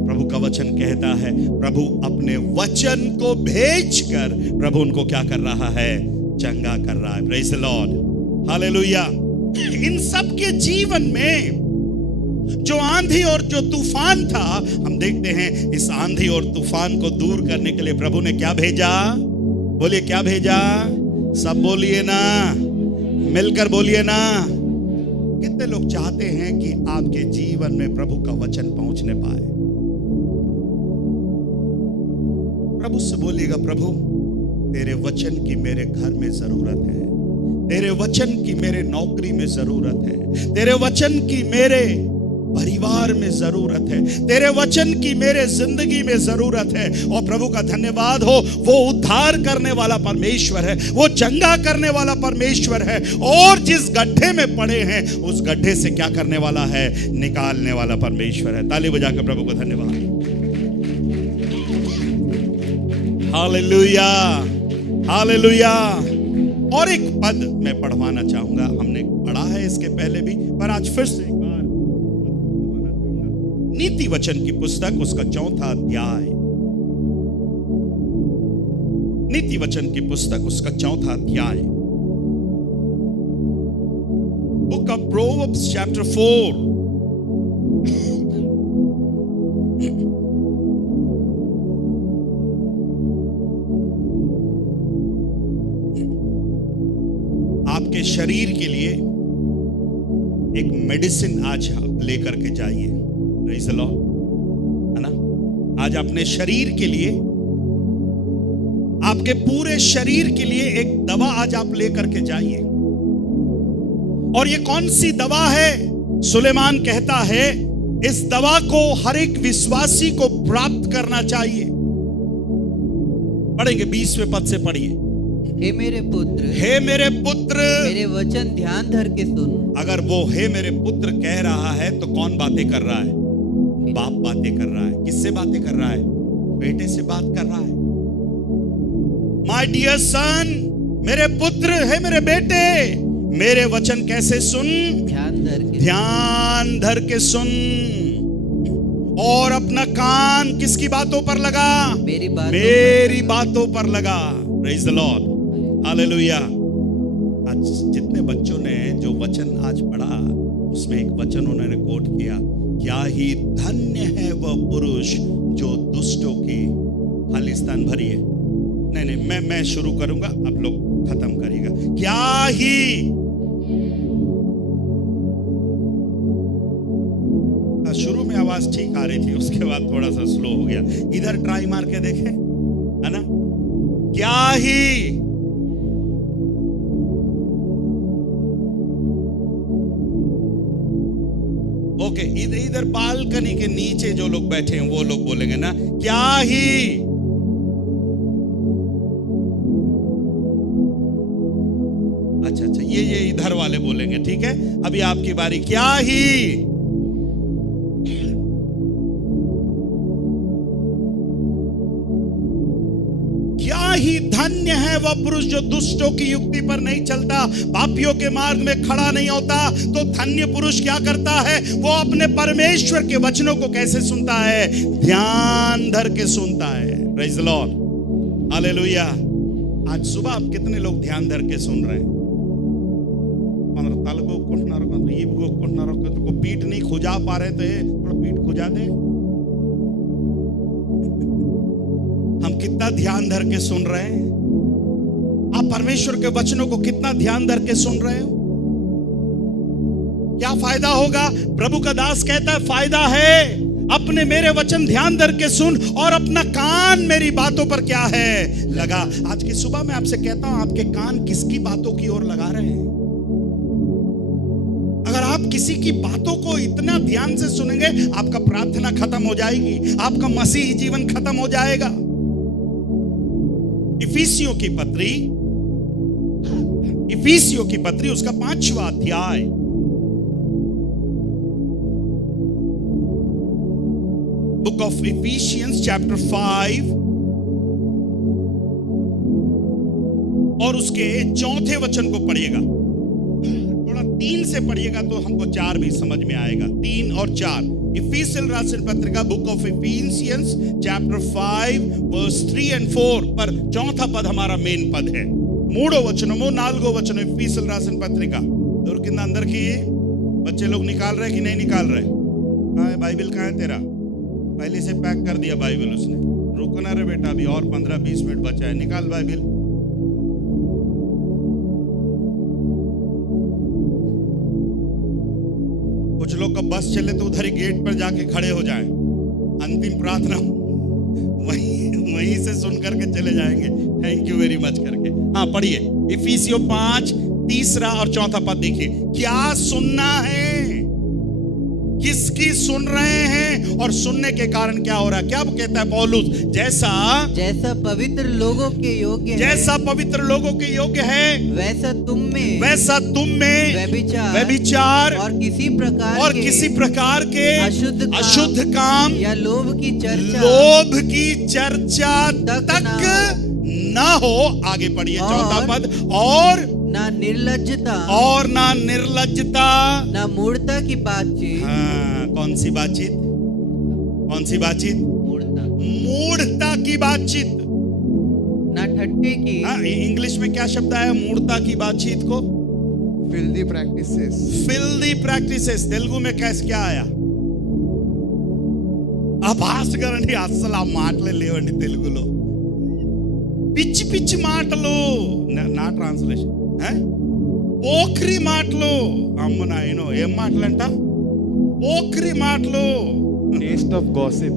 प्रभु प्रभु का वचन कहता है, प्रभु अपने वचन को भेजकर प्रभु उनको क्या कर रहा है? चंगा कर रहा है। Praise the Lord, hallelujah. इन सब के जीवन में जो आंधी और जो तूफान था, हम देखते हैं इस आंधी और तूफान को दूर करने के लिए प्रभु ने क्या भेजा? बोलिए क्या भेजा? सब बोलिए ना, मिलकर बोलिए ना। कितने लोग चाहते हैं कि आपके जीवन में प्रभु का वचन पहुंचने पाए? प्रभु से बोलिएगा, प्रभु तेरे वचन की मेरे घर में जरूरत है, तेरे वचन की मेरे नौकरी में जरूरत है, तेरे वचन की मेरे परिवार में जरूरत है, तेरे वचन की मेरे जिंदगी में जरूरत है। और प्रभु का धन्यवाद हो, वो उद्धार करने वाला परमेश्वर है, वो चंगा करने वाला परमेश्वर है, और जिस गड्ढे में पड़े हैं उस गड्ढे से क्या करने वाला है? निकालने वाला परमेश्वर है। ताली बजाकर प्रभु को धन्यवाद। Hallelujah, hallelujah. और एक पद मैं पढ़वाना चाहूंगा, हमने पढ़ा है इसके पहले भी, पर आज फिर से एक बार नीति वचन की पुस्तक उसका 4वां अध्याय, नीति वचन की पुस्तक उसका 4वां अध्याय, बुक ऑफ प्रोवर्ब्स चैप्टर 4, आपके शरीर के लिए एक मेडिसिन आज आप लेकर के जाइए। प्रेज़ द लॉर्ड, है ना? आज अपने शरीर के लिए, आपके पूरे शरीर के लिए एक दवा आज आप लेकर के जाइए। और ये कौन सी दवा है? सुलेमान कहता है इस दवा को हर एक विश्वासी को प्राप्त करना चाहिए। पढ़ेंगे 20वें पद से, पढ़िए। हे मेरे पुत्र, हे मेरे पुत्र, मेरे वचन ध्यान धर के सुन। अगर वो हे मेरे पुत्र कह रहा है तो कौन बातें कर रहा है? बाप बातें कर रहा है। किससे बातें कर रहा है? बेटे से बात कर रहा है। माय डियर सन, मेरे पुत्र है, मेरे बेटे, मेरे वचन कैसे सुन? ध्यान धर के सुन। और अपना कान किसकी बातों पर लगा? मेरी बातों पर लगा। Praise the Lord, hallelujah. आज जितने बच्चों ने जो वचन आज पढ़ा, उसमें एक वचन उन्होंने कोट किया, क्या ही धन्य है वह पुरुष जो दुष्टों की खालिस्तान भरी है। नहीं, मैं शुरू करूंगा, आप लोग खत्म करिएगा। क्या ही, शुरू में आवाज ठीक आ रही थी, उसके बाद थोड़ा सा स्लो हो गया। इधर ट्राई मार के देखें, है ना? क्या ही, ओके, इधर बालकनी के नीचे जो लोग बैठे हैं वो लोग बोलेंगे ना, क्या ही। अच्छा, ये इधर वाले बोलेंगे, ठीक है? अभी आपकी बारी। क्या ही, क्या ही धन्य है वह पुरुष जो दुष्टों की युक्ति पर नहीं चलता, पापियों के मार्ग में खड़ा नहीं होता। तो धन्य पुरुष क्या करता है? वो अपने परमेश्वर के वचनों को कैसे सुनता है? ध्यान धर के सुनता है। Praise the Lord, hallelujah. आज सुबह आप कितने लोग ध्यान धर के सुन रहे हैं? तो पीठ नहीं खुजा पा रहे थे, थोड़ा पीठ खुजा दे। हम कितना ध्यान धर के सुन रहे हैं? आप परमेश्वर के वचनों को कितना ध्यान धर के सुन रहे हो? क्या फायदा होगा? प्रभु का दास कहता है फायदा है, अपने मेरे वचन ध्यान धर के सुन और अपना कान मेरी बातों पर क्या है? लगा। आज की सुबह मैं आपसे कहता हूं, आपके कान किसकी बातों की ओर लगा रहे हैं? अगर आप किसी की बातों को इतना ध्यान से सुनेंगे, आपका प्रार्थना खत्म हो जाएगी, आपका मसीही जीवन खत्म हो जाएगा। इफिसियों की पत्री उसका 5वां अध्याय, बुक ऑफ इफिशियंस चैप्टर 5 और उसके 4थे वचन को पढ़िएगा। थोड़ा 3 से पढ़िएगा तो हमको 4 भी समझ में आएगा। 3 और 4, इफिसियल राసిన पत्रिका book of Ephesians chapter 5 verse 3 and 4 पर चौथा पद हमारा मेन पद है. మూడో వచనము నాలుగో వచనం इफिसियल राసిన पत्रिका దొరికిందా అందరికీ? बच्चे लोग निकाल रहे कि नहीं निकाल रहे? कहाँ है बाइबल? कहाँ है तेरा? पहले से पैक कर दिया बाइबल उसने. रुको ना रे बेटा, अभी और 15-20 मिनट बचा है. निकाल बाइबल. कुछ लोग का बस चले तो उधर ही गेट पर जाके खड़े हो जाएं. अंतिम प्रार्थना वहीं से सुन करके चले जाएंगे. थैंक यू वेरी मच करके. हाँ पढ़िए इफिसियों 5 तीसरा और चौथा पद देखिए. क्या सुनना है? किसकी सुन रहे हैं और सुनने के कारण क्या हो रहा है? क्या कहता है पौलुस? जैसा पवित्र लोगों के योग्य है, जैसा पवित्र लोगों के योग्य है वैसा तुम में व्यभिचार और किसी प्रकार के अशुद्ध काम या लोभ की चर्चा तक ना हो. आगे पढ़िए चौथा पद. और ना निर्लज्जता ना मूढ़ता की बातचीत. हाँ, कौन सी बातचीत? मूढ़ता की बातचीत. ना ठट्ठे की. हाँ, इंग्लिश में क्या शब्द आया मूढ़ता की बातचीत को? filthy practices. Filthy practices. Telugu में कैसे क्या आया? భాష గారండి అస్సలు ఆ మాటలే లేవండి తెలుగులో. పిచ్చి పిచ్చి మాటలు. నా ట్రాన్స్లేషన్ పోఖ్రి మాటలు. అమ్మ నాయనో ఏం మాటలంట? పోఖ్రి మాటలు. Taste of gossip.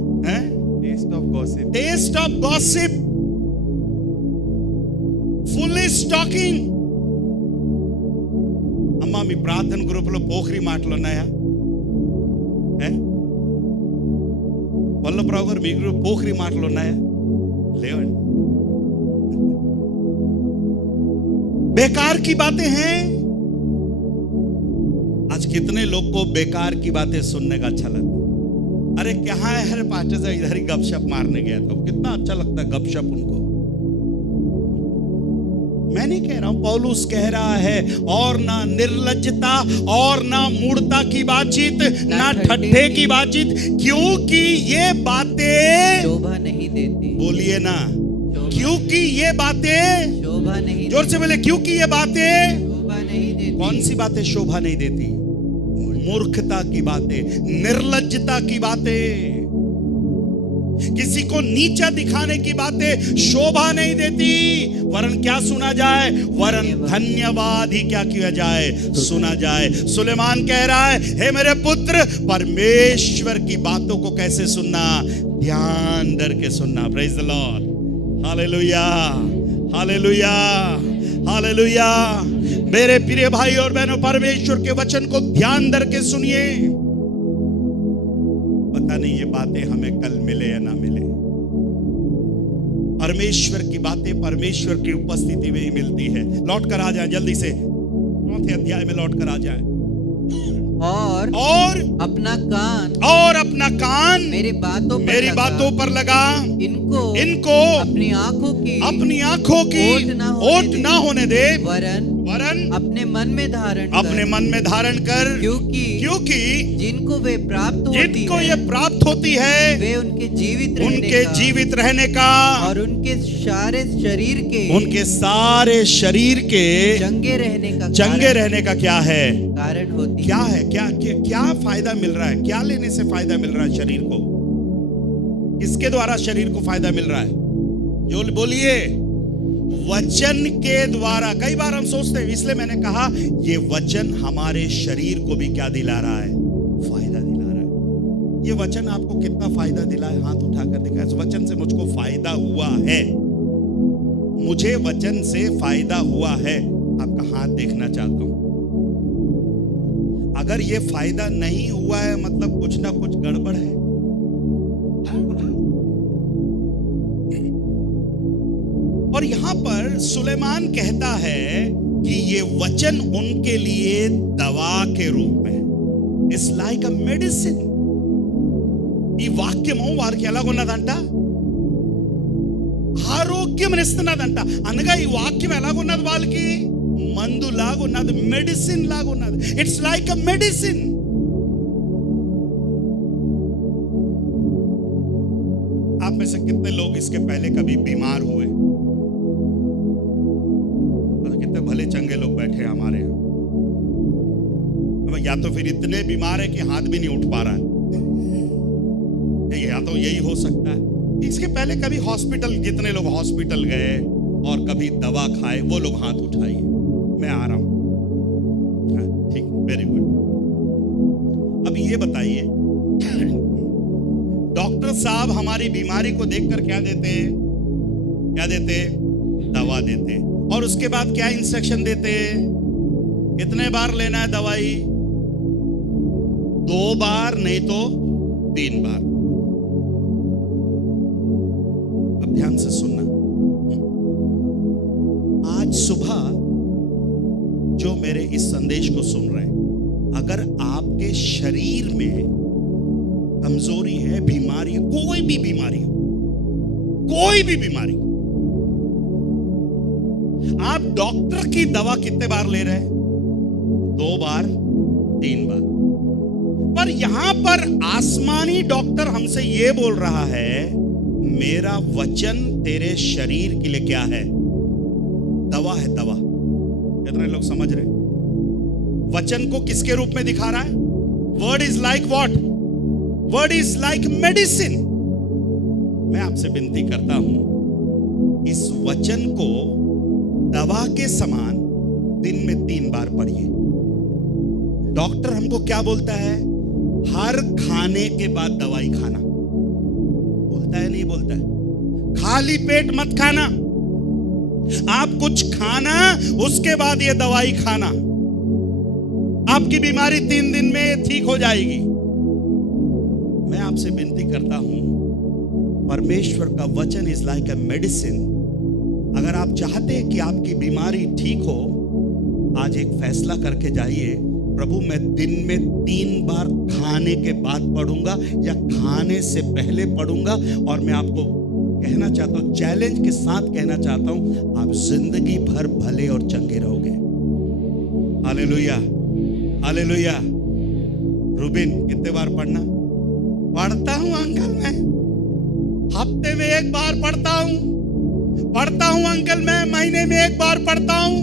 Taste of gossip. Foolish talking. అమ్మా మీ ప్రార్థన గ్రూపులో పోఖ్రి మాటలు ఉన్నాయా? వల్లభరావు గారు మీ గ్రూప్ పోఖ్రి మాటలు ఉన్నాయా? లేవండి. बेकार की बातें हैं. आज कितने लोग को बेकार की बातें सुनने का अच्छा लगता है. अरे क्या है, हर पास्टर से इधर ही गपशप मारने गया तो कितना अच्छा लगता है गपशप उनको. मैं नहीं कह रहा हूं, पौलुस कह रहा है और ना निर्लज्जता और ना मूढ़ता की बातचीत, ना ठट्ठे की बातचीत, क्योंकि ये बातें शोभा नहीं देती. बोलिए ना, क्योंकि ये बातें शोभा नहीं. जोर से बोले, क्योंकि ये बातें शोभा नहीं देती. कौन सी बातें शोभा नहीं देती? मूर्खता की बातें, निर्लज्जता की बातें, किसी को नीचा दिखाने की बातें शोभा नहीं देती. वरन क्या सुना जाए? वरन धन्यवाद ही क्या किया जाए? सुना जाए. सुलेमान कह रहा है, हे मेरे पुत्र, परमेश्वर की बातों को कैसे सुनना? ध्यान धर के सुनना. Praise the Lord. Hallelujah, hallelujah, hallelujah. मेरे प्रिय भाई और बहनों, परमेश्वर के वचन को ध्यान धर के सुनिए. पता नहीं ये बातें हमें कल मिले या ना मिले. परमेश्वर की बातें परमेश्वर की उपस्थिति में ही मिलती है. लौट कर आ जाए जल्दी से, 4th अध्याय में लौट कर आ जाए. और अपना कान मेरी बातों पर लगा. इनको अपनी आंखों की ओट ना होने दे. वरन अपने मन में धारण कर. क्योंकि जिनको ये प्राप्त होती है वे उनके जीवित रहने का और उनके सारे शरीर के चंगे रहने का क्या है? कारण होती. क्या है? क्या फायदा मिल रहा है? क्या लेने से फायदा मिल रहा है शरीर को? किसके द्वारा शरीर को फायदा मिल रहा है? जो बोलिए, वचन के द्वारा. कई बार हम सोचते हैं, इसलिए मैंने कहा ये वचन हमारे शरीर को भी क्या दिला रहा है? फायदा दिला रहा है. ये वचन आपको कितना फायदा दिला है? हाथ उठाकर दिखाए. इस वचन से मुझको फायदा हुआ है. मुझे वचन से फायदा हुआ है. आपका हाथ देखना चाहता हूं. अगर ये फायदा नहीं हुआ है, मतलब कुछ ना कुछ गड़बड़ है. और यहां पर सुलेमान कहता है कि ये वचन उनके लिए दवा के रूप में. It's like a medicine. ఈ వాక్యము వారికి ఎలాగున్నదంట? ఆరోగ్యం ఇస్తున్నదంట. అనగా ఈ వాక్యం ఎలాగున్నది? వాళ్ళకి మందు లాగున్నది, మెడిసిన్ లాగున్నది. It's like a medicine. इसके पहले कभी बीमार हुए? और कितने भले चंगे लोग बैठे हैं हमारे यहाँ। या तो फिर इतने बीमार है कि हाथ भी नहीं उठ पा रहा है, या तो यही हो सकता है। इसके पहले कभी हॉस्पिटल, जितने लोग हॉस्पिटल गए और कभी दवा खाए वो लोग हाथ उठाइए। मैं आ रहा हूं। ठीक है, वेरी गुड। अब ये बताइए, डॉक्टर साहब हमारी बीमारी को देखकर क्या देते हैं? क्या देते हैं? दवा देते हैं। और उसके बाद क्या इंस्ट्रक्शन देते हैं? कितने बार लेना है दवाई? 2 बार, नहीं तो 3 बार। अब ध्यान से सुनना। आज सुबह जो मेरे इस संदेश को सुन रहे हैं, अगर आपके शरीर में कमजोरी है, बीमारी, कोई भी बीमारी हो, कोई भी बीमारी, आप डॉक्टर की दवा कितने बार ले रहे हैं? 2 बार, 3 बार। पर यहां पर आसमानी डॉक्टर हमसे यह बोल रहा है, मेरा वचन तेरे शरीर के लिए क्या है? दवा है, दवा। कितने लोग समझ रहे? वचन को किसके रूप में दिखा रहा है? Word is like what? Word is like medicine. मैं आपसे विनती करता हूं, इस वचन को दवा के समान दिन में 3 बार पढ़िए। डॉक्टर हमको क्या बोलता है? हर खाने के बाद दवाई खाना बोलता है, नहीं बोलता है? खाली पेट मत खाना, आप कुछ खाना, उसके बाद ये दवाई खाना। आपकी बीमारी 3 दिन में ठीक हो जाएगी। मैं आपसे विनती करता हूं, परमेश्वर का वचन इज लाइक ए मेडिसिन। अगर आप चाहते हैं कि आपकी बीमारी ठीक हो, आज एक फैसला करके जाइए, प्रभु मैं दिन में 3 बार खाने के बाद पढ़ूंगा या खाने से पहले पढ़ूंगा। और मैं आपको कहना चाहता हूं, चैलेंज के साथ कहना चाहता हूं, आप जिंदगी भर भले और चंगे रहोगे। Hallelujah, hallelujah. रूबिन, कितने बार पढ़ना? पढ़ता हूं अंकल मैं, हफ्ते में 1 बार पढ़ता हूं अंकल मैं, महीने में 1 बार पढ़ता हूं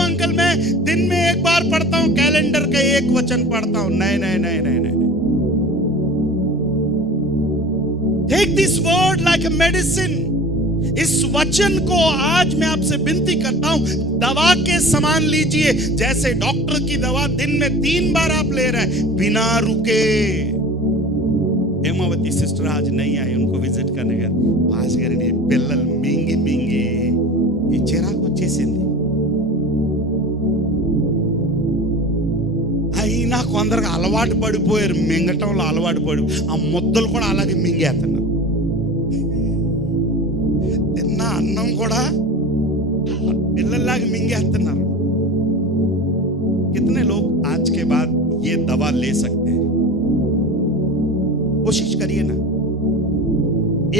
अंकल मैं, दिन में 1 बार पढ़ता हूं, कैलेंडर का 1 वचन पढ़ता हूं। नहीं नहीं नहीं नहीं नहीं। Take this word like a medicine. इस वचन को आज मैं आपसे विनती करता हूं, दवा के समान लीजिए। जैसे डॉक्टर की दवा दिन में 3 बार आप ले रहे हैं बिना रुके। हेमावती सिस्टर आज नहीं आई, उनको विजिट करने गया। आज पिల్లल मिंगी मिंगी चिराకు వచ్చేసింది। అయినా కొందరికి అలవాటు పడిపోయారు, మింగటంలో అలవాటు పడి ఆ ముద్దలు కూడా అలాగే మింగేస్తున్నారు। తిన్న అన్నం కూడా పిల్లల్లాగా మింగేస్తున్నారు। कितने लोग आज के बाद ये दवा ले सकते हैं? कोशिश करिए ना।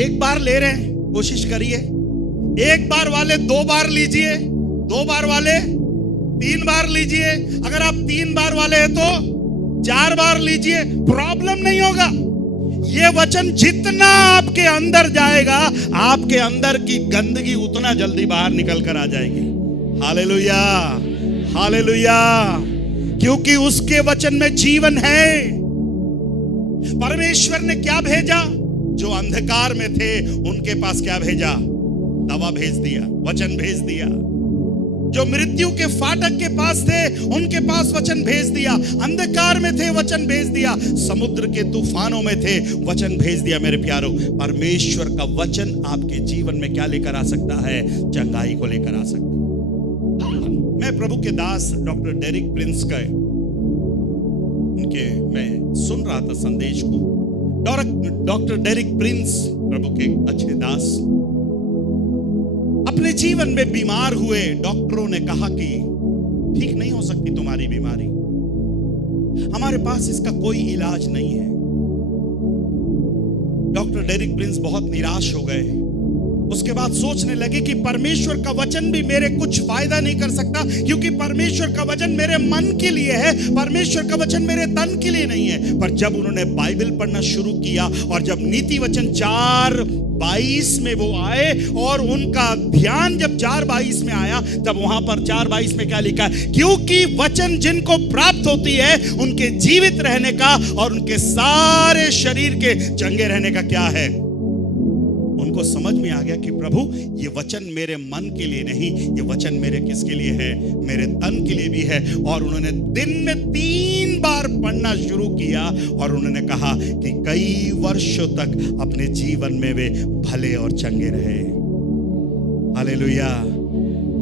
1 बार ले रहे हैं, कोशिश करिए। 1 बार वाले 2 बार लीजिए, 2 बार वाले 3 बार लीजिए। अगर आप 3 बार वाले हैं तो 4 बार लीजिए, प्रॉब्लम नहीं होगा। ये वचन जितना आपके अंदर जाएगा, आपके अंदर की गंदगी उतना जल्दी बाहर निकल कर आ जाएगी। Hallelujah, hallelujah. क्योंकि उसके वचन में जीवन है। परमेश्वर ने क्या भेजा? जो अंधकार में थे उनके पास क्या भेजा? दवा भेज दिया, वचन भेज दिया। जो मृत्यु के फाटक के पास थे उनके पास वचन भेज दिया। अंधकार में थे, वचन भेज दिया। समुद्र के तूफानों में थे, वचन भेज दिया। मेरे प्यारों, परमेश्वर का वचन आपके जीवन में क्या लेकर आ सकता है? चंगाई को लेकर आ सकता है। मैं प्रभु के दास डॉक्टर डेरिक प्रिंस का उनके मैं सुन रहा था संदेश को। डॉक्टर डेरिक प्रिंस प्रभु के अच्छे दास अपने जीवन में बीमार हुए। डॉक्टरों ने कहा कि ठीक नहीं हो सकती तुम्हारी बीमारी, हमारे पास इसका कोई इलाज नहीं है। डॉक्टर डेरिक प्रिंस बहुत निराश हो गए। उसके बाद सोचने लगे कि परमेश्वर का वचन भी मेरे कुछ फायदा नहीं कर सकता, क्योंकि परमेश्वर का वचन मेरे मन के लिए है, परमेश्वर का वचन मेरे तन के लिए नहीं है। पर जब उन्होंने बाइबल पढ़ना शुरू किया और जब नीति वचन 4 4:22 में वो आए और उनका ध्यान जब 4:22 में आया, तब वहां पर 4:22 में क्या लिखा है? क्योंकि वचन जिनको प्राप्त होती है उनके जीवित रहने का और उनके सारे शरीर के चंगे रहने का क्या है? उनको समझ में आ गया कि प्रभु ये वचन मेरे मन के लिए नहीं, ये वचन मेरे किसके लिए है? मेरे तन के लिए भी है। और उन्होंने दिन में 3 बार पढ़ना शुरू किया और उन्होंने कहा कि कई वर्षों तक अपने जीवन में वे भले और चंगे रहे। Hallelujah,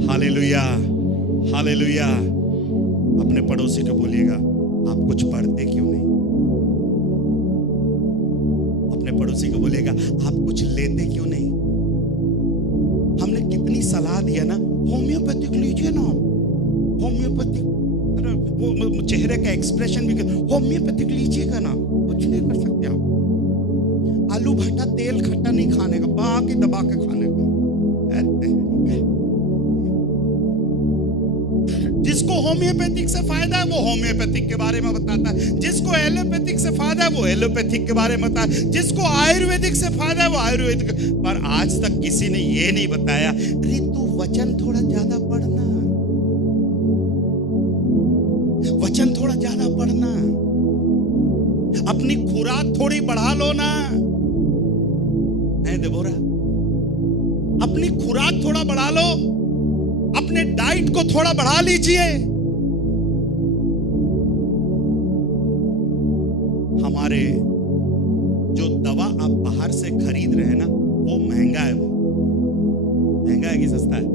hallelujah, hallelujah. अपने पड़ोसी को बोलिएगा, आप कुछ पढ़ते क्यों नहीं? अपने पड़ोसी को बोलेगा, आप कुछ लेते क्यों नहीं? हमने कितनी सलाह दिया ना, होम्योपैथिक लीजिए ना, होम्योपैथिक। वो चेहरे का एक्सप्रेशन भी, होम्योपैथिक लीजिएगा ना, कुछ नहीं कर सकते आप। आलू भट्टा तेल खट्टा नहीं खाने का, बाकी दबा के खाने का। जिसको होम्योपैथिक से फायदा है वो होम्योपैथिक के बारे में बताता है, जिसको एलोपैथिक से फायदा है वो एलोपैथिक के बारे में बताता है, जिसको आयुर्वेदिक से फायदा है वो आयुर्वेदिक। पर आज तक किसी ने ये नहीं बताया, अरे तू वचन थोड़ा ज्यादा पढ़ना, वचन थोड़ा ज्यादा पढ़ना, अपनी खुराक थोड़ी बढ़ा लो ना। है देबोरा, अपनी खुराक थोड़ा बढ़ा लो, अपने डाइट को थोड़ा बढ़ा लीजिए। हमारे जो दवा आप बाहर से खरीद रहे हैं ना, वो महंगा है। वो महंगा है कि सस्ता है?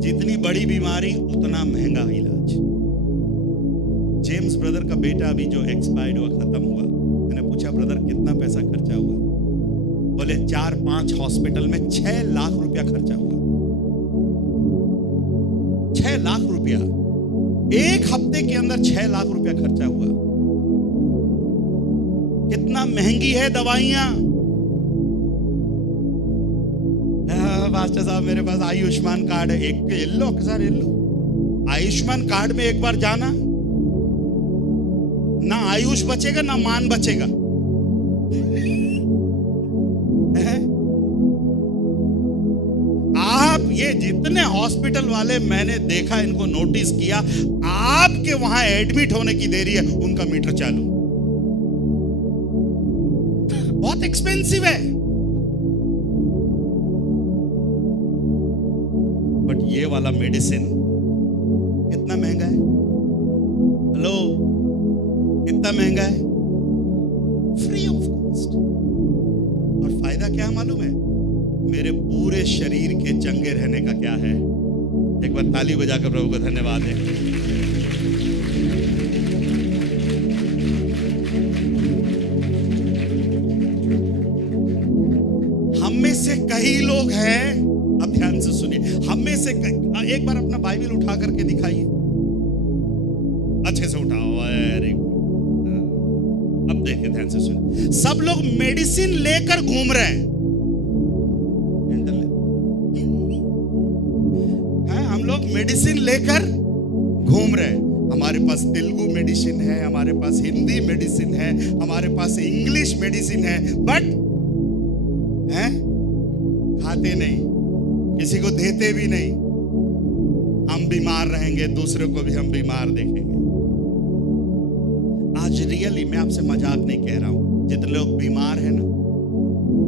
जितनी बड़ी बीमारी उतना महंगा इलाज। जेम्स ब्रदर का बेटा अभी जो एक्सपायर्ड हुआ, खत्म हुआ, मैंने पूछा ब्रदर कितना पैसा खर्चा हुआ? बोले 4-5 हॉस्पिटल में 6 लाख रुपया खर्चा हुआ। 6 लाख रुपया एक हफ्ते के अंदर 6 लाख रुपया खर्चा हुआ। कितना महंगी है दवाइयां। मास्टर साहब मेरे पास आयुष्मान कार्ड है, एक yellow sir yellow. Ayushman card में एक बार जाना, ना आयुष बचेगा ना मान बचेगा। आप ये जितने हॉस्पिटल वाले मैंने देखा, इनको नोटिस किया, आपके वहां एडमिट होने की देरी है, उनका मीटर चालू। बहुत एक्सपेंसिव है। बट ये वाला मेडिसिन कितना महंगा है? हेलो, कितना महंगा है? Free of cost. और फायदा क्या है मालूम है? मेरे पूरे शरीर के चंगे रहने का क्या है? एक बार ताली बजाकर प्रभु को धन्यवाद है। हम में से कई लोग हैं, अब ध्यान से सुनिए, हम में से एक बार अपना बाइबल उठा करके दिखाइए, अच्छे से उठाओ, वेरी गुड। अब देखिए, ध्यान से सुनिए। सब लोग मेडिसिन लेकर घूम रहे हैं। हम लोग मेडिसिन लेकर घूम रहे हैं। हमारे पास तेलुगु मेडिसिन है, हमारे पास हिंदी मेडिसिन है, हमारे पास इंग्लिश मेडिसिन है, बट है खाते नहीं, किसी को देते भी नहीं। हम बीमार रहेंगे, दूसरों को भी हम बीमार देखेंगे। आज रियली मैं आपसे मजाक नहीं कह रहा हूं, जितने लोग बीमार हैं ना,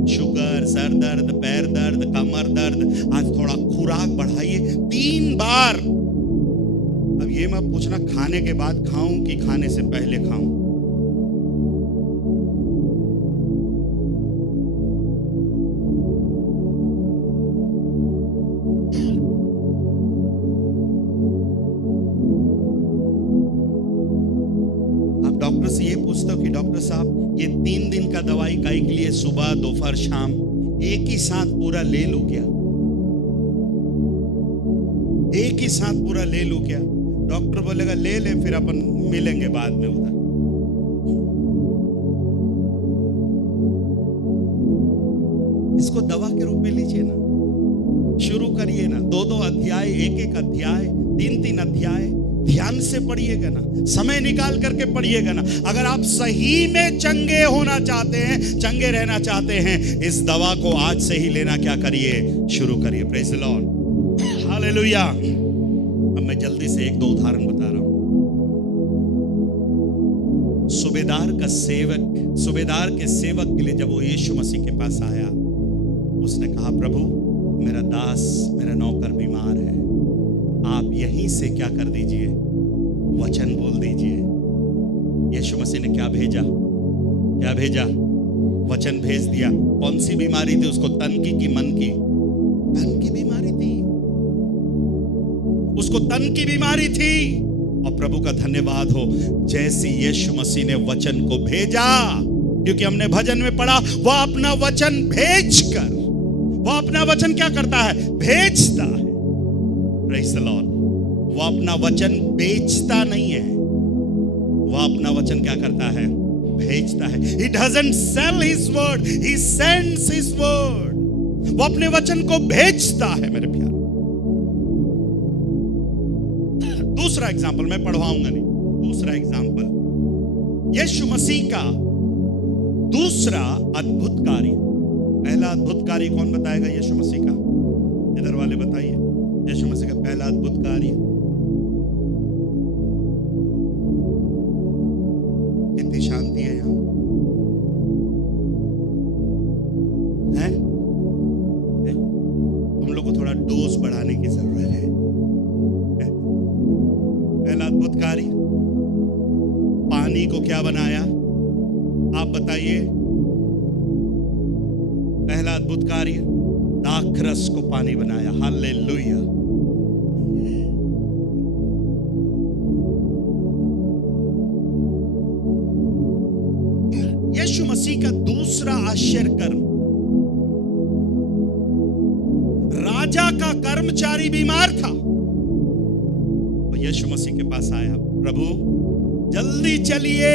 शुगर, सर दर्द, पैर दर्द, कमर दर्द, आज थोड़ा खुराक बढ़ाइए 3 बार। अब ये मत पूछना खाने के बाद खाऊं कि खाने से पहले खाऊं। आप डॉक्टर से ये पूछते हो कि डॉक्टर साहब ये 3 दिन का दवाई काहे के लिए, सुबह दोपहर शाम एक ही साथ पूरा ले लूं क्या? एक ही साथ पूरा ले लूं क्या? डॉक्टर बोलेगा ले ले, फिर अपन मिलेंगे बाद में उधर। इसको दवा के रूप में लीजिए ना, शुरू करिए ना, 2-2 अध्याय, 1-1 अध्याय, 3-3 अध्याय, ध्यान से पढ़िएगा ना, समय निकाल करके पढ़िएगा ना। अगर आप सही में चंगे होना चाहते हैं, चंगे रहना चाहते हैं, इस दवा को आज से ही लेना क्या करिए, शुरू करिए। Praise the Lord, hallelujah. अब मैं जल्दी से एक दो उदाहरण बता रहा हूं। सूबेदार के सेवक के लिए जब वो यीशु मसीह के पास आया, उसने कहा, प्रभु मेरा दास, मेरा नौकर बीमार है, आप यहीं से क्या कर दीजिए, वचन बोल दीजिए। यीशु मसीह ने क्या भेजा, वचन भेज दिया। कौन सी बीमारी थी उसको, तन की मन की? तन की बीमारी थी, उसको तन की बीमारी थी। और प्रभु का धन्यवाद हो, जैसे यीशु मसीह ने वचन को भेजा, क्योंकि हमने भजन में पढ़ा, वह अपना वचन भेजकर, वह अपना वचन क्या करता है, भेजता है। Praise the Lord. वह अपना वचन बेचता नहीं है, वह अपना वचन क्या करता है, भेजता है। He doesn't sell his word, he sends his word। वह अपने वचन को भेजता है मेरे प्यारे। दूसरा एग्जाम्पल, मैं पढ़वाऊंगा नहीं, दूसरा एग्जाम्पल, यीशु मसीह का दूसरा अद्भुत कार्य। पहला अद्भुत कार्य कौन बताएगा, यीशु मसीह का? इधर वाले बताइए, यीशु मसीह का पहला अद्भुत कार्य। कितनी शांति है यहां, है? तुम लोग को थोड़ा डोज बढ़ाने की जरूरत है। पहला अद्भुत कार्य, पानी को क्या बनाया, आप बताइए? पहला अद्भुत कार्य, दाखरस को पानी बनाया। हालेलुया। यीशु मसीह का दूसरा आश्चर्य कर्म, राजा का कर्मचारी बीमार था, तो यीशु मसीह के पास आया, प्रभु जल्दी चलिए।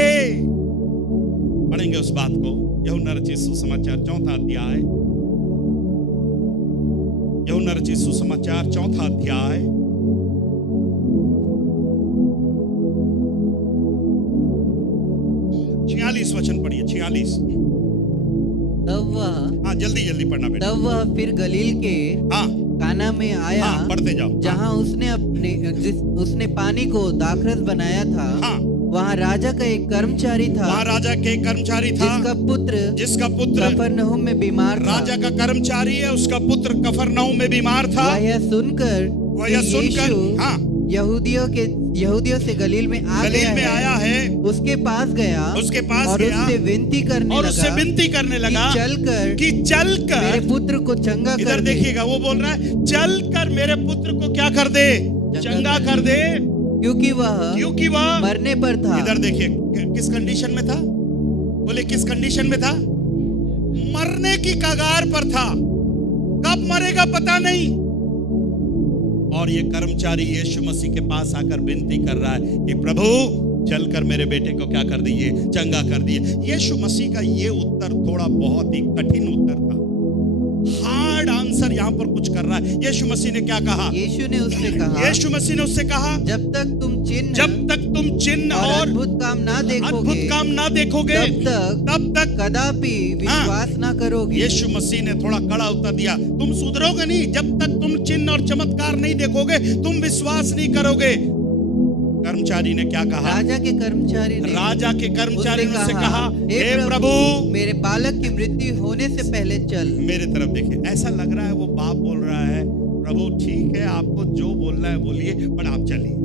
पढ़ेंगे उस बात को, यूहन्ना रचित सुसमाचार 4वां अध्याय, यूहन्ना रचित सुसमाचार 4वां अध्याय, 46 वचन पढ़िए, 46। तब वह, हाँ जल्दी पढ़ना बेटा। तब वह फिर गलील के हाँ काना में आया, हाँ पढ़ते जाओ, जहाँ उसने पानी को दाखरस बनाया था। हाँ वहाँ राजा का एक कर्मचारी था, वहाँ राजा के एक कर्मचारी था, जिसका पुत्र कफरनहूम में बीमार था। राजा का कर्मचारी है, उसका पुत्र कफरनहूम में बीमार था। वह यह सुनकर हाँ यहूदियों से गलील में आया है, उसके पास गया और उससे विनती करने लगा कि चलकर मेरे पुत्र को चंगा कर दे। इधर देखिएगा, वो बोल रहा है चलकर मेरे पुत्र को क्या कर दे, चंगा कर दे, क्योंकि वह मरने पर था। इधर देखिए, किस कंडीशन में था, बोले किस कंडीशन में था, मरने की कगार पर था, कब मरेगा पता नहीं। और ये कर्मचारी यीशु मसीह के पास आकर विनती कर रहा है कि प्रभु चलकर मेरे बेटे को क्या कर दीजिए, चंगा कर दिए। यीशु मसीह का ये उत्तर थोड़ा बहुत ही कठिन उत्तर था, हार्ड आंसर यहाँ पर कुछ कर रहा है। यीशु मसीह ने क्या कहा, यीशु मसीह ने उससे कहा, जब तक तुम चिन्ह और अद्भुत काम ना देखोगे तब तक कदापि विश्वास ना करोगे। यीशु मसीह ने थोड़ा कड़ा उत्तर दिया, तुम सुधरोगे नहीं जब तक तुम चिन्ह और चमत्कार नहीं देखोगे, तुम विश्वास नहीं करोगे। कर्मचारी ने क्या कहा, राजा के कर्मचारी ने उससे कहा, हे प्रभु मेरे बालक की मृत्यु होने से पहले चल। मेरे तरफ देखिए, ऐसा लग रहा है वो बाप बोल रहा है, प्रभु ठीक है आपको जो बोलना है बोलिए, पर आप चलिए,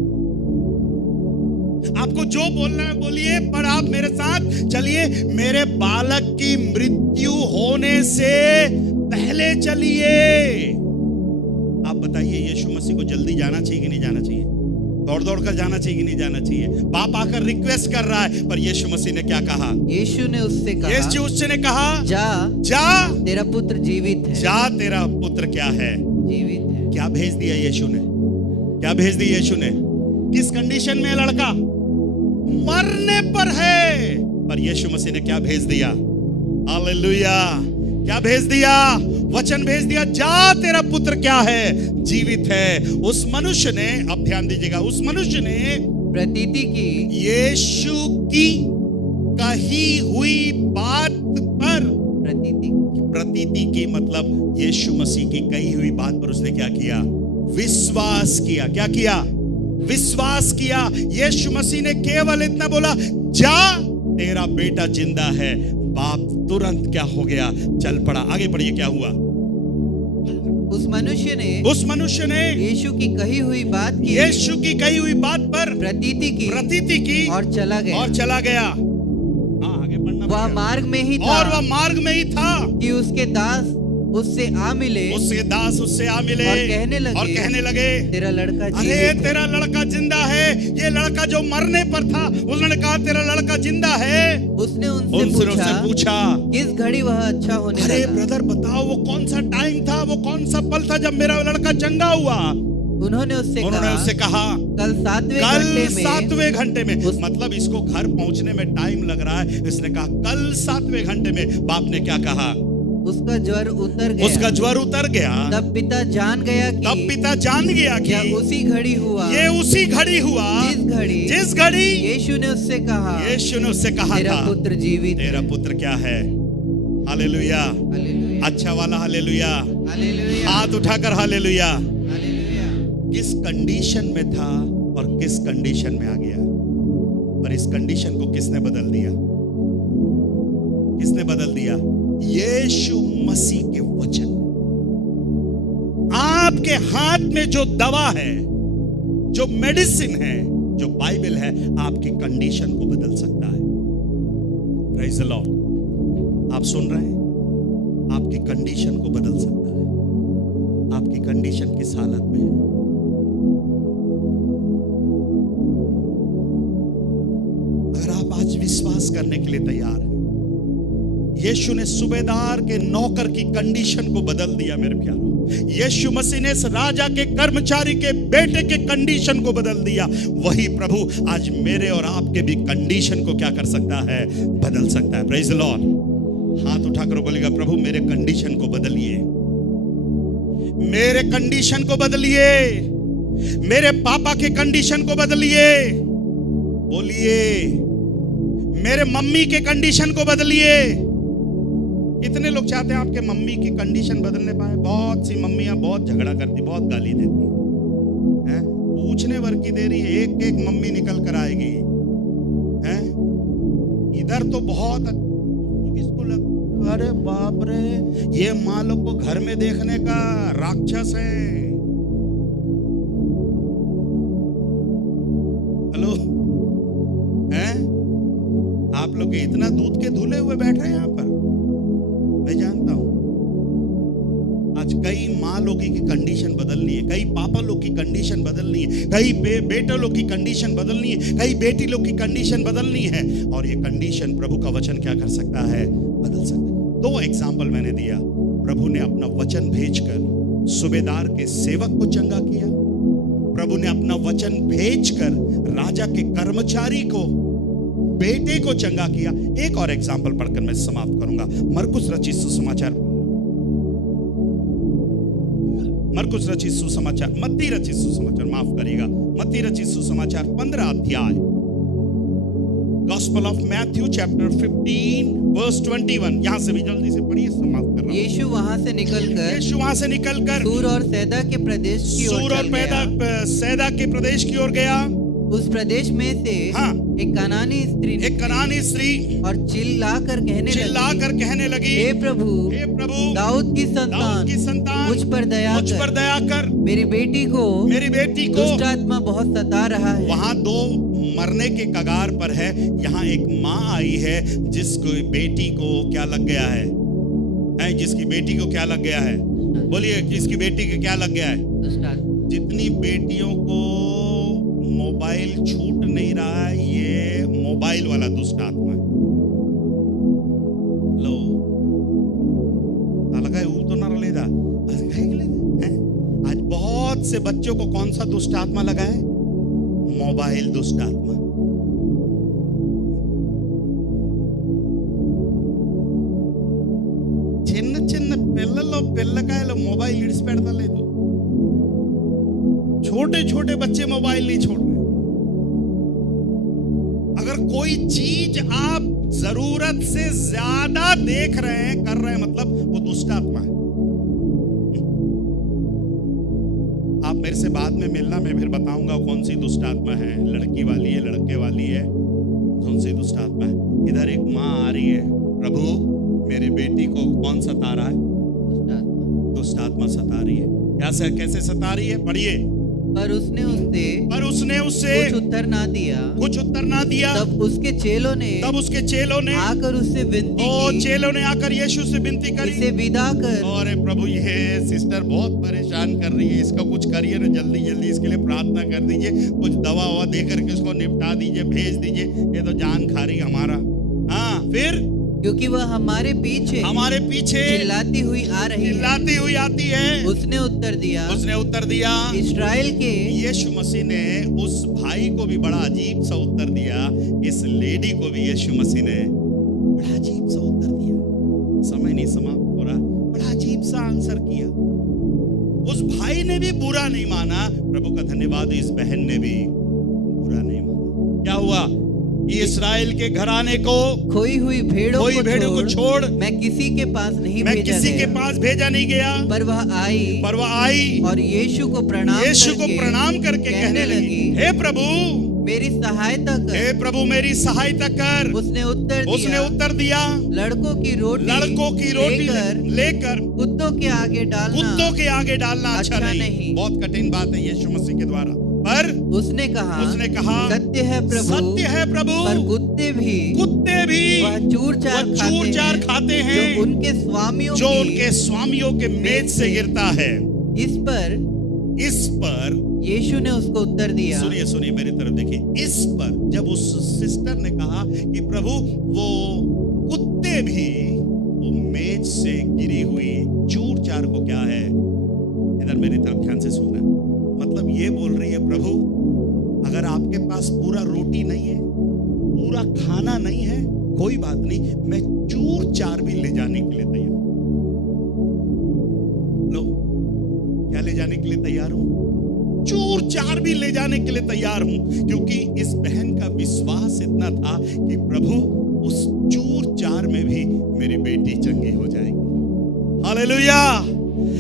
आपको जो बोलना है बोलिए, पर आप मेरे साथ चलिए, मेरे बालक की मृत्यु होने से पहले चलिए। आप बताइए, यीशु मसीह को जल्दी जाना चाहिए कि नहीं जाना चाहिए, दौड़ कर जाना चाहिए कि नहीं जाना चाहिए? बाप आकर रिक्वेस्ट कर रहा है, पर यीशु मसीह ने क्या कहा, यीशु ने उससे कहा, जा तेरा पुत्र जीवित है। जा तेरा पुत्र क्या है, जीवित है। क्या भेज दिया यीशु ने, क्या भेज दिया यीशु ने? किस कंडीशन में लड़का मरने पर है, पर यीशु मसीह ने क्या भेज दिया, हालेलुया, क्या भेज दिया, वचन भेज दिया, जा तेरा पुत्र क्या है, जीवित है। उस मनुष्य ने, अब ध्यान दीजिएगा, उस मनुष्य ने प्रतीति की, यीशु की कही हुई बात पर, प्रतीति की मतलब यीशु मसीह की कही हुई बात पर उसने क्या किया, विश्वास किया। क्या किया, विश्वास किया। यीशु मसीह ने केवल इतना बोला, जा तेरा बेटा जिंदा है। बाप तुरंत क्या हो गया, चल पड़ा। आगे पढ़िए क्या हुआ। उस मनुष्य ने यीशु की कही हुई बात की, यीशु की कही हुई बात पर प्रतीति की और चला गया। हाँ, आगे पढ़ना। वह मार्ग में ही था, और वह मार्ग में ही था कि उसके दास उससे आ मिले, और कहने लगे तेरा लड़का जीवित है। अरे तेरा लड़का जिंदा है। ये लड़का जो मरने पर था, उन्होंने कहा तेरा लड़का जिंदा है। उसने उनसे पूछा किस घड़ी वह अच्छा होने लगा। अरे ब्रदर बताओ, वो कौन सा टाइम था, वो कौन सा पल था जब मेरा लड़का चंगा हुआ। उन्होंने उससे कहा कल 7वें घंटे में। मतलब इसको घर पहुंचने में टाइम लग रहा है। इसने कहा कल 7वें घंटे में। बाप ने क्या कहा, उसका ज्वर उतर गया। तब पिता जान गया कि यह उसी घड़ी हुआ जिस घड़ी यीशु ने उससे कहा तेरा पुत्र जीवित, तेरा पुत्र क्या है। हालेलुया, अच्छा वाला हालेलुया, हाथ उठाकर हालेलुया। किस कंडीशन में था और किस कंडीशन में आ गया, और इस कंडीशन को किसने बदल दिया, यीशु मसीह के वचन। आपके हाथ में जो दवा है, जो मेडिसिन है, जो बाइबल है, आपकी कंडीशन को बदल सकता है। Praise the Lord. आप सुन रहे हैं, आपकी कंडीशन को बदल सकता है। आपकी कंडीशन किस हालत में है। अगर आप आज विश्वास करने के लिए तैयार हैं, यीशु ने सूबेदार के नौकर की कंडीशन को बदल दिया। मेरे प्यारों, यीशु मसीह ने इस राजा के कर्मचारी के बेटे के कंडीशन को बदल दिया। वही प्रभु आज मेरे और आपके भी कंडीशन को क्या कर सकता है, बदल सकता है। Praise the Lord. हाथ उठाकर बोलेगा, प्रभु मेरे कंडीशन को बदलिए, मेरे कंडीशन को बदलिए, मेरे पापा के कंडीशन को बदलिए। बोलिए, मेरे मम्मी के कंडीशन को बदलिए। कितने लोग चाहते हैं आपके मम्मी की कंडीशन बदलने पाए। बहुत सी मम्मियां बहुत झगड़ा करती, बहुत गाली देती हैं, पूछने भर की देरी है, एक एक मम्मी निकल कर आएगी हैं। इधर तो बहुत किसको लग, अरे बाप रे, ये माँ लोग को घर में देखने का राक्षस है। हेलो हैं, आप लोग इतना दूध के धुले हुए बैठ रहे हैं यहाँ पर। मैं जानता हूं आज कई माँ लोगों की कंडीशन बदलनी है, कई पापा लोग की कंडीशन बदलनी है, कई बेटे लोग की कंडीशन बदलनी है, कई बेटी लोग की कंडीशन बदलनी है। और ये कंडीशन प्रभु का वचन क्या कर सकता है, बदल सकता है। 2 एग्जाम्पल मैंने दिया। प्रभु ने अपना वचन भेजकर सूबेदार के सेवक को चंगा किया। प्रभु ने अपना वचन भेजकर राजा के कर्मचारी को, बेटे को चंगा किया। एक और एग्जाम्पल पढ़कर मैं समाप्त करूंगा। मरकुस रचित सुसमाचार, मत्ती रचित सुसमाचार, माफ करिएगा, मत्ती रचित सुसमाचार 15 अध्याय, gospel of Matthew chapter 15 verse 21। यहां से भी जल्दी से पढ़िए, समाप्त कर रहा हूं। यीशु वहां से निकलकर सूर और सैदा के प्रदेश की ओर गया। उस प्रदेश में से एक कनानी स्त्री और चिल्लाकर कहने लगी, हे प्रभु दाऊद की संतान मुझ पर दया कर, मेरी बेटी को दुष्ट आत्मा बहुत सता रहा है। वहां 2 मरने के कगार पर है। यहाँ एक माँ आई है जिसको बेटी को क्या लग गया है, जिसकी बेटी को क्या लग गया है, बोलिए, जिसकी बेटी को क्या लग गया है। जितनी बेटियों को मोबाइल छूट नहीं रहा है, ये मोबाइल वाला दुष्ट आत्मा है। लो अलगाए ऊब तो ना लेदा। आज बहुत से बच्चों को कौन सा दुष्ट आत्मा लगा है, मोबाइल दुष्ट आत्मा। చిన్న చిన్న పిల్లలు वाले तो छोटे छोटे बच्चे मोबाइल नहीं छोड़ रहे। अगर कोई चीज आप जरूरत से ज्यादा देख रहे हैं, कर रहे हैं, मतलब वो दुष्ट आत्मा है। आप मेरे से बाद में मिलना, मैं फिर बताऊंगा कौन सी दुष्ट आत्मा है, लड़की वाली है, लड़के वाली है, कौन सी दुष्ट आत्मा है। इधर एक माँ आ रही है, प्रभु मेरे बेटी को कौन सता रहा है? दुष्ट आत्मा सता रही है। कैसे सता रही है? पढ़िए। पर उसने उससे कुछ उत्तर ना दिया। तब उसके चेलों ने आकर उससे विनती की। चेलों ने आकर यीशु से विनती करी, इसे विदा कर। और प्रभु ये सिस्टर बहुत परेशान कर रही है, इसका कुछ करिए ना, जल्दी जल्दी इसके लिए प्रार्थना कर दीजिए, कुछ दवा ववा दे करके इसको निपटा दीजिए, भेज दीजिए, ये तो जान खा रही हमारा। हाँ, फिर क्योंकि वह हमारे पीछे चिल्लाती हुई आती है। उसने उत्तर दिया, इस्राएल के यीशु मसीह ने उस भाई को भी बड़ा अजीब सा उत्तर दिया, इस लेडी को भी यीशु मसीह ने बड़ा अजीब सा उत्तर दिया। समय नहीं समाप्त हो रहा, बड़ा अजीब सा आंसर किया। उस भाई ने भी बुरा नहीं माना, प्रभु का धन्यवाद, इस बहन ने भी बुरा नहीं माना। क्या हुआ? इस्राएल के घराने को खोई हुई भेड़ों को छोड़ मैं किसी के पास भेजा नहीं गया। पर वह आई और यीशु को प्रणाम करके कहने लगी, हे प्रभु मेरी सहायता कर। उसने उत्तर दिया, लड़कों की रोटी लेकर कुत्तों के आगे डालना अच्छा नहीं। बहुत कठिन बात है यीशु मसीह के द्वारा, पर उसने कहा सत्य है प्रभु, पर कुत्ते भी वह चूर-चार खाते हैं जो उनके स्वामियों के मेज से गिरता है। इस पर यीशु ने उसको उत्तर दिया। सुनिए मेरी तरफ देखिए। इस पर जब उस सिस्टर ने कहा कि प्रभु वो कुत्ते भी वो मेज से गिरी हुई चूर-चार को क्या है, इधर मेरी तरफ ध्यान से सुनना, मतलब ये बोल रही है, प्रभु अगर आपके पास पूरा रोटी नहीं है, पूरा खाना नहीं है, कोई बात नहीं, मैं चूर-चार भी ले जाने के लिए तैयार हूं। लो, क्या ले जाने के लिए तैयार हूं? चूर-चार भी ले जाने के लिए तैयार हूं, क्योंकि इस बहन का विश्वास इतना था कि प्रभु उस चूर-चार में भी मेरी बेटी चंगी हो जाएगी। हालेलुया।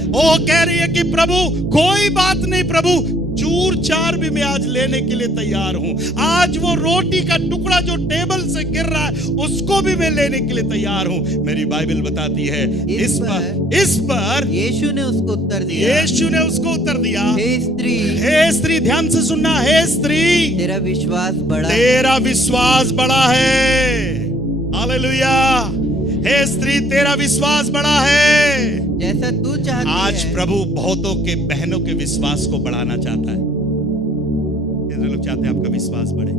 वो कह रही है कि प्रभु कोई बात नहीं, प्रभु चूर-चार भी मैं आज लेने के लिए तैयार हूं। आज वो रोटी का टुकड़ा जो टेबल से गिर रहा है उसको भी मैं लेने के लिए तैयार हूं। मेरी बाइबल बताती है इस पर यीशु ने उसको उत्तर दिया, हे स्त्री, ध्यान से सुनना, हे स्त्री तेरा विश्वास बड़ा है। हालेलुया। हे स्त्री तेरा विश्वास बड़ा है। जैसा तू चाहती आज है। प्रभु बहुतों के बहनों के विश्वास को बढ़ाना चाहता है। कितने लोग चाहते हैं आपका विश्वास बढ़े?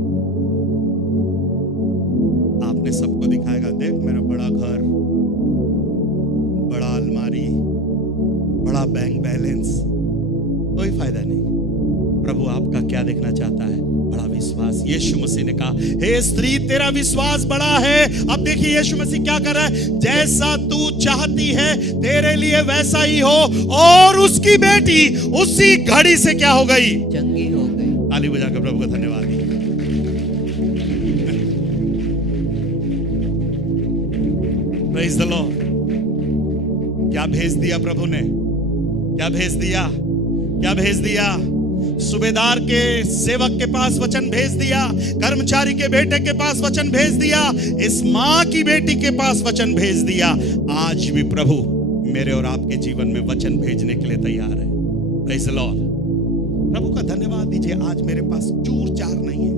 आपने सबको दिखाएगा, देख मेरा बड़ा घर, बड़ा अलमारी, बड़ा बैंक बैलेंस, कोई फायदा नहीं। प्रभु आपका क्या देखना चाहता है? बड़ा विश्वास। यीशु मसीह ने कहा, हे स्त्री तेरा विश्वास बड़ा है। अब देखिए यीशु मसीह क्या कर रहा है, जैसा तू चाहती है तेरे लिए वैसा ही हो। और उसकी बेटी उसी घड़ी से क्या हो गई? चंगी हो गई। ताली बजाकर प्रभु का धन्यवाद दीजिए। Praise the Lord. क्या भेज दिया प्रभु ने? क्या भेज दिया? सूबेदार के सेवक के पास वचन भेज दिया, कर्मचारी के बेटे के पास वचन भेज दिया, इस मां की बेटी के पास वचन भेज दिया। आज भी प्रभु मेरे और आपके जीवन में वचन भेजने के लिए तैयार है। Praise the Lord. प्रभु का धन्यवाद दीजिए। आज मेरे पास चूर-चार नहीं है,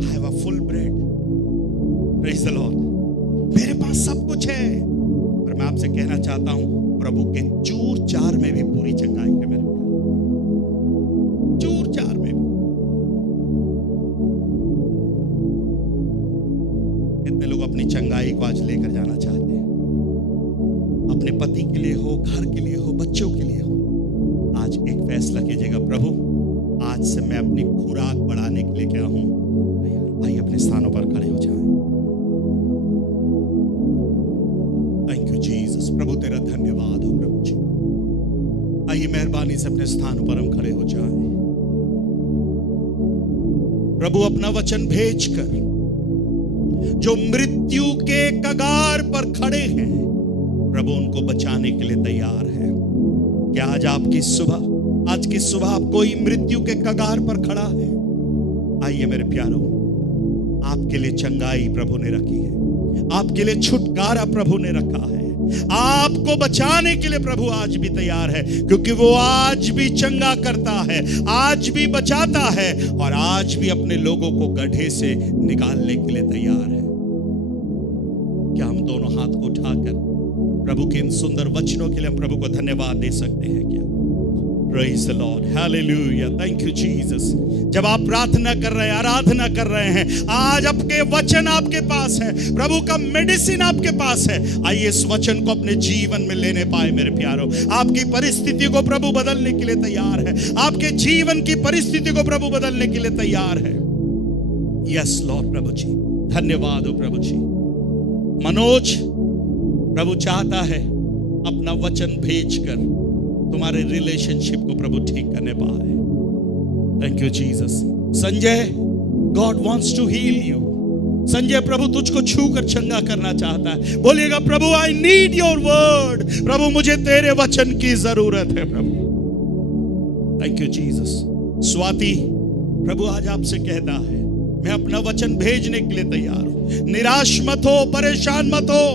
I have a full bread. Praise the Lord. मेरे पास सब कुछ है, और मैं आपसे कहना चाहता हूं प्रभु के चूर-चार में भी पूरी चंगाई है। मेरे चूर-चार में भी। कितने लोग अपनी चंगाई को आज लेकर जाना चाहते हैं? अपने पति के लिए हो, घर के लिए हो, बच्चों के लिए हो। आज एक फैसला कीजिएगा, प्रभु आज से मैं अपनी खुराक बढ़ाने के लिए क्या हूं? भाई अपने स्थानों पर खड़े हो जाएं। Thank you Jesus. प्रभु तेरा धन्यवाद हो प्रभु जी। आइए मेहरबानी से अपने स्थान पर हम खड़े हो जाएं। प्रभु अपना वचन भेजकर जो मृत्यु के कगार पर खड़े हैं, प्रभु उनको बचाने के लिए तैयार है। क्या आज की सुबह कोई मृत्यु के कगार पर खड़ा है? आइए मेरे प्यारों, आपके लिए चंगाई प्रभु ने रखी है, आपके लिए छुटकारा प्रभु ने रखा है, आपको बचाने के लिए प्रभु आज भी तैयार है, क्योंकि वो आज भी चंगा करता है, आज भी बचाता है और आज भी अपने लोगों को गड्ढे से निकालने के लिए तैयार है। क्या हम दोनों हाथ को उठाकर प्रभु के इन सुंदर वचनों के लिए हम प्रभु को धन्यवाद दे सकते हैं? क्या? Praise the Lord, Hallelujah, thank you Jesus। जब आप प्रार्थना कर रहे हैं, आराधना कर रहे हैं, आज आपके वचन आपके पास है, प्रभु का मेडिसिन आपके पास है। आइए इस वचन को अपने जीवन में लेने पाए मेरे प्यारों। आपकी परिस्थिति को प्रभु बदलने के लिए तैयार है, आपके जीवन की परिस्थिति को प्रभु बदलने के लिए तैयार है। यस लॉर्ड, प्रभु जी धन्यवाद हो प्रभु जी। मनोज, प्रभु चाहता है अपना वचन भेजकर तुम्हारे रिलेशनशिप को प्रभु ठीक करने पाए। Thank you Jesus. Sanjay, God wants to heal you. Sanjay, प्रभु तुझको छू कर चंगा करना चाहता है। बोलिएगा, प्रभु आई नीड योर वर्ड। प्रभु मुझे तेरे वचन की जरूरत है प्रभु। Thank you Jesus. स्वाति, प्रभु आज आपसे कहता है मैं अपना वचन भेजने के लिए तैयार हूं। निराश मत हो, परेशान मत हो।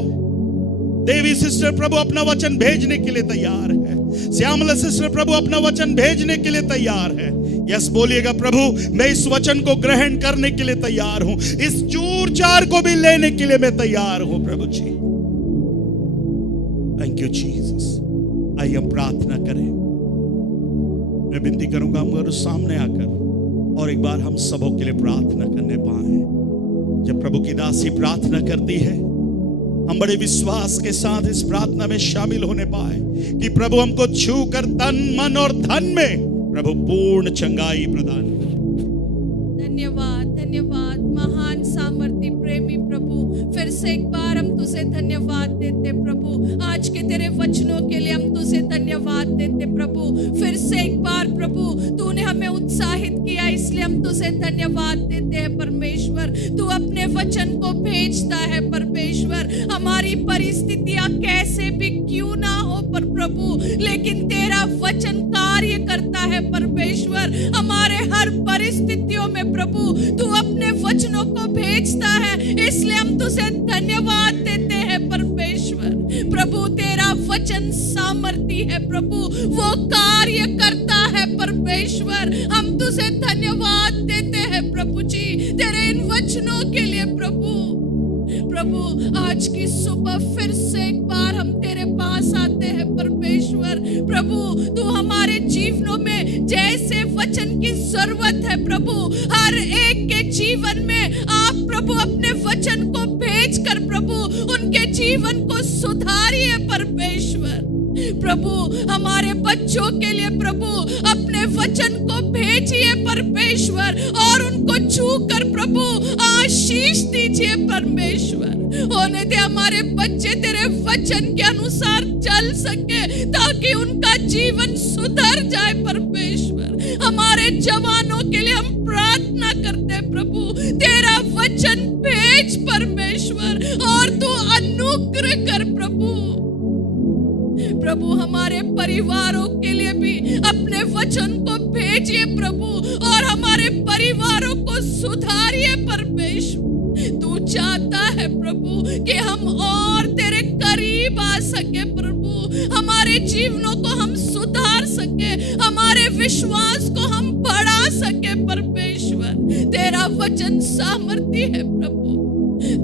देवी सिस्टर, प्रभु अपना वचन भेजने के लिए तैयार है। श्यामला सिस्टर, प्रभु अपना वचन भेजने के लिए तैयार है। यस बोलिएगा, प्रभु मैं इस वचन को ग्रहण करने के लिए तैयार हूं, इस चूर चार को भी लेने के लिए मैं तैयार हूं प्रभु जी। Thank you Jesus. आइए हम प्रार्थना करें। मैं विनती करूंगा हम सामने आकर और एक बार हम सबों के लिए प्रार्थना करने पाए। जब प्रभु की दासी प्रार्थना करती है, हम बड़े विश्वास के साथ इस प्रार्थना में शामिल होने पाए कि प्रभु हमको छू कर तन, मन और धन में प्रभु पूर्ण चंगाई प्रदान। धन्यवाद, धन्यवाद महान सामर्थी प्रेमी प्रभु। फिर से एक बार हम तुझे धन्यवाद देते प्रभु। आज के तेरे वचनों के लिए हम तुझे धन्यवाद देते प्रभु। फिर से एक बार प्रभु तूने हमें उत्साहित किया, इसलिए हम तुझे धन्यवाद देते हैं परमेश्वर। तू अपने वचन को भेजता है परमेश्वर। हमारी परिस्थितियां कैसे भी क्यों ना हो पर प्रभु, लेकिन तेरा वचन कार्य करता है परमेश्वर। हमारे हर परिस्थितियों में प्रभु तू अपने वचनों को भेजता है, इसलिए हम तुझे धन्यवाद देते हैं परमेश्वर। प्रभु तेरा वचन सामर्थी है प्रभु, वो कार्य करता है परमेश्वर। हम तुझे धन्यवाद देते हैं प्रभु जी तेरे इन वचनों के लिए प्रभु। प्रभु आज की सुबह फिर से एक बार हम तेरे पास आते हैं परमेश्वर। प्रभु तू हमारे जीवनों में जैसे वचन की जरूरत है प्रभु, हर एक के जीवन में आप प्रभु अपने वचन को भेजकर प्रभु उनके जीवन को सुधारिए परमेश्वर। प्रभु हमारे बच्चों के लिए प्रभु अपने वचन को भेजिए परमेश्वर और उनको छू कर प्रभु आशीष दीजिए परमेश्वर। होने दे हमारे बच्चे तेरे वचन के अनुसार चल सके ताकि उनका जीवन सुधर जाए परमेश्वर। हमारे जवानों के लिए हम प्रार्थना करते हैं प्रभु, तेरा वचन भेज परमेश्वर और तू अनुग्रह कर प्रभु। प्रभु हमारे परिवारों के लिए भी अपने वचन को भेजिए प्रभु और हमारे परिवारों को सुधारिए परमेश्वर। तू चाहता है प्रभु कि हम और तेरे करीब आ सके प्रभु, हमारे जीवनों को हम सुधार सके, हमारे विश्वास को हम बढ़ा सके परमेश्वर। तेरा वचन सामर्थी है प्रभु।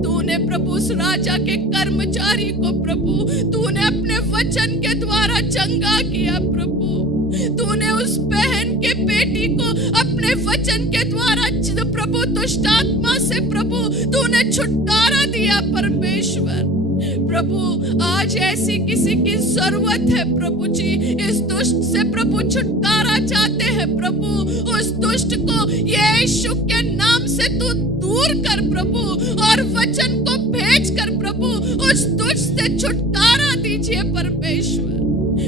तूने प्रभु उस राजा के कर्मचारी को प्रभु तूने अपने वचन के द्वारा चंगा किया प्रभु। तूने उस बहन के बेटी को अपने वचन के द्वारा प्रभु दुष्ट आत्मा से प्रभु तूने छुटकारा दिया परमेश्वर। प्रभु आज ऐसी किसी की जरूरत है प्रभु जी, इस दुष्ट से प्रभु छुटकारा चाहते हैं प्रभु। उस दुष्ट को यीशु के नाम से तू दूर कर प्रभु और वचन को भेज कर प्रभु उस दुष्ट से छुटकारा दीजिए परमेश्वर।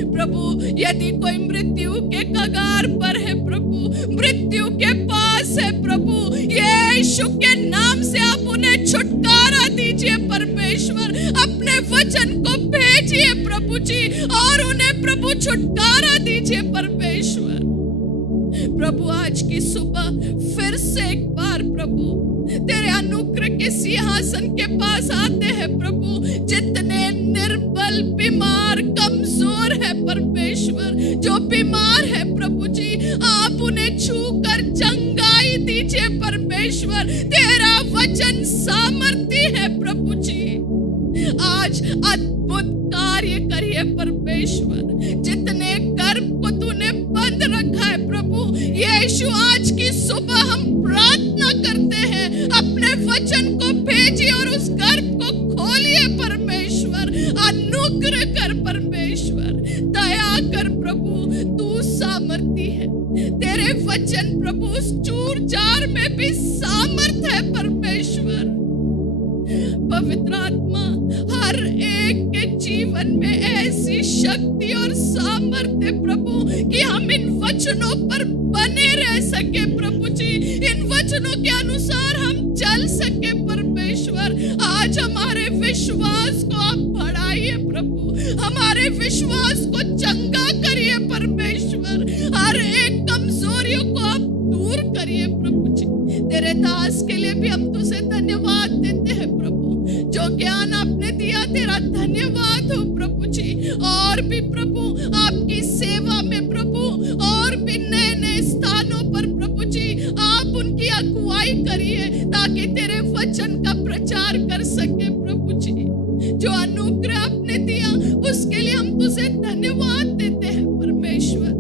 प्रभु यदि कोई मृत्यु के कगार पर है प्रभु, मृत्यु के पास है प्रभु, यीशु के नाम से आप उन्हें छुटकारा दीजिए परमेश्वर। अपने वचन को भेजिए प्रभु जी और उन्हें प्रभु छुटकारा दीजिए परमेश्वर। प्रभु आज की सुबह फिर से एक बार प्रभु तेरे अनुग्रह के सिंहासन के पास आते हैं प्रभु। जितने निर्बल, बीमार, कमजोर है परमेश्वर, जो बीमार है प्रभु जी, आप उन्हें छूकर चंगाई दीजिए परमेश्वर। तेरा वचन सामर्थी है प्रभु जी। आज अद्भुत कार्य करिए परमेश्वर। जितने गर्भ को तूने बंद रखा है प्रभु यीशु, आज की सुबह हम प्रार्थना करते हैं, अपने वचन को भेजिए और उस गर्भ को खोलिए परमेश्वर। अनुग्रह कर परमेश्वर, दया कर प्रभु, तू सामर्थी है। तेरे वचन प्रभु उस चूर जार में भी सामर्थ है परमेश्वर। पवित्र आत्मा हर एक के जीवन में ऐसी शक्ति और सामर्थ्य प्रभु कि हम इन वचनों पर बने रह सके प्रभु जी, इन वचनों के अनुसार हम चल सके परमेश्वर। आज हमारे विश्वास को आप बढ़ाइए प्रभु, हमारे विश्वास को चंगा करिए परमेश्वर। हर एक कमजोरियों को आप दूर करिए प्रभु जी। तेरे दास के लिए भी हम तुझे धन्यवाद देते हैं प्रभु। जो ज्ञान आपने दिया तेरा धन्यवाद हो प्रभु जी। और भी प्रभु आपकी सेवा में प्रभु और भी नए नए स्थानों पर प्रभु जी आप उनकी अगुवाई करिए, ताकि तेरे वचन का प्रचार कर सके प्रभु जी। जो अनुग्रह आपने दिया उसके लिए हम तुझे धन्यवाद देते हैं परमेश्वर।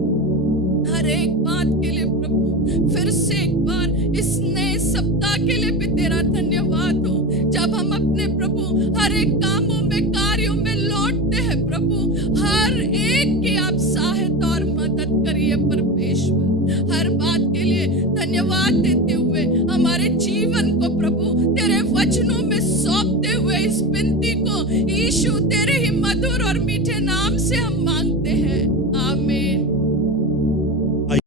हर एक बात के लिए प्रभु फिर से एक बार इस नए सप्ताह के लिए भी तेरा धन्यवाद हो। जब हम अपने प्रभु हर एक कामों में, कार्यों में लौटते हैं प्रभु, हर एक की आप सहायता और मदद करिए परमेश्वर। हर बात के लिए धन्यवाद देते हुए हमारे जीवन को प्रभु तेरे वचनों में सौंपते हुए इस विनती को यीशु तेरे ही मधुर और मीठे नाम से हम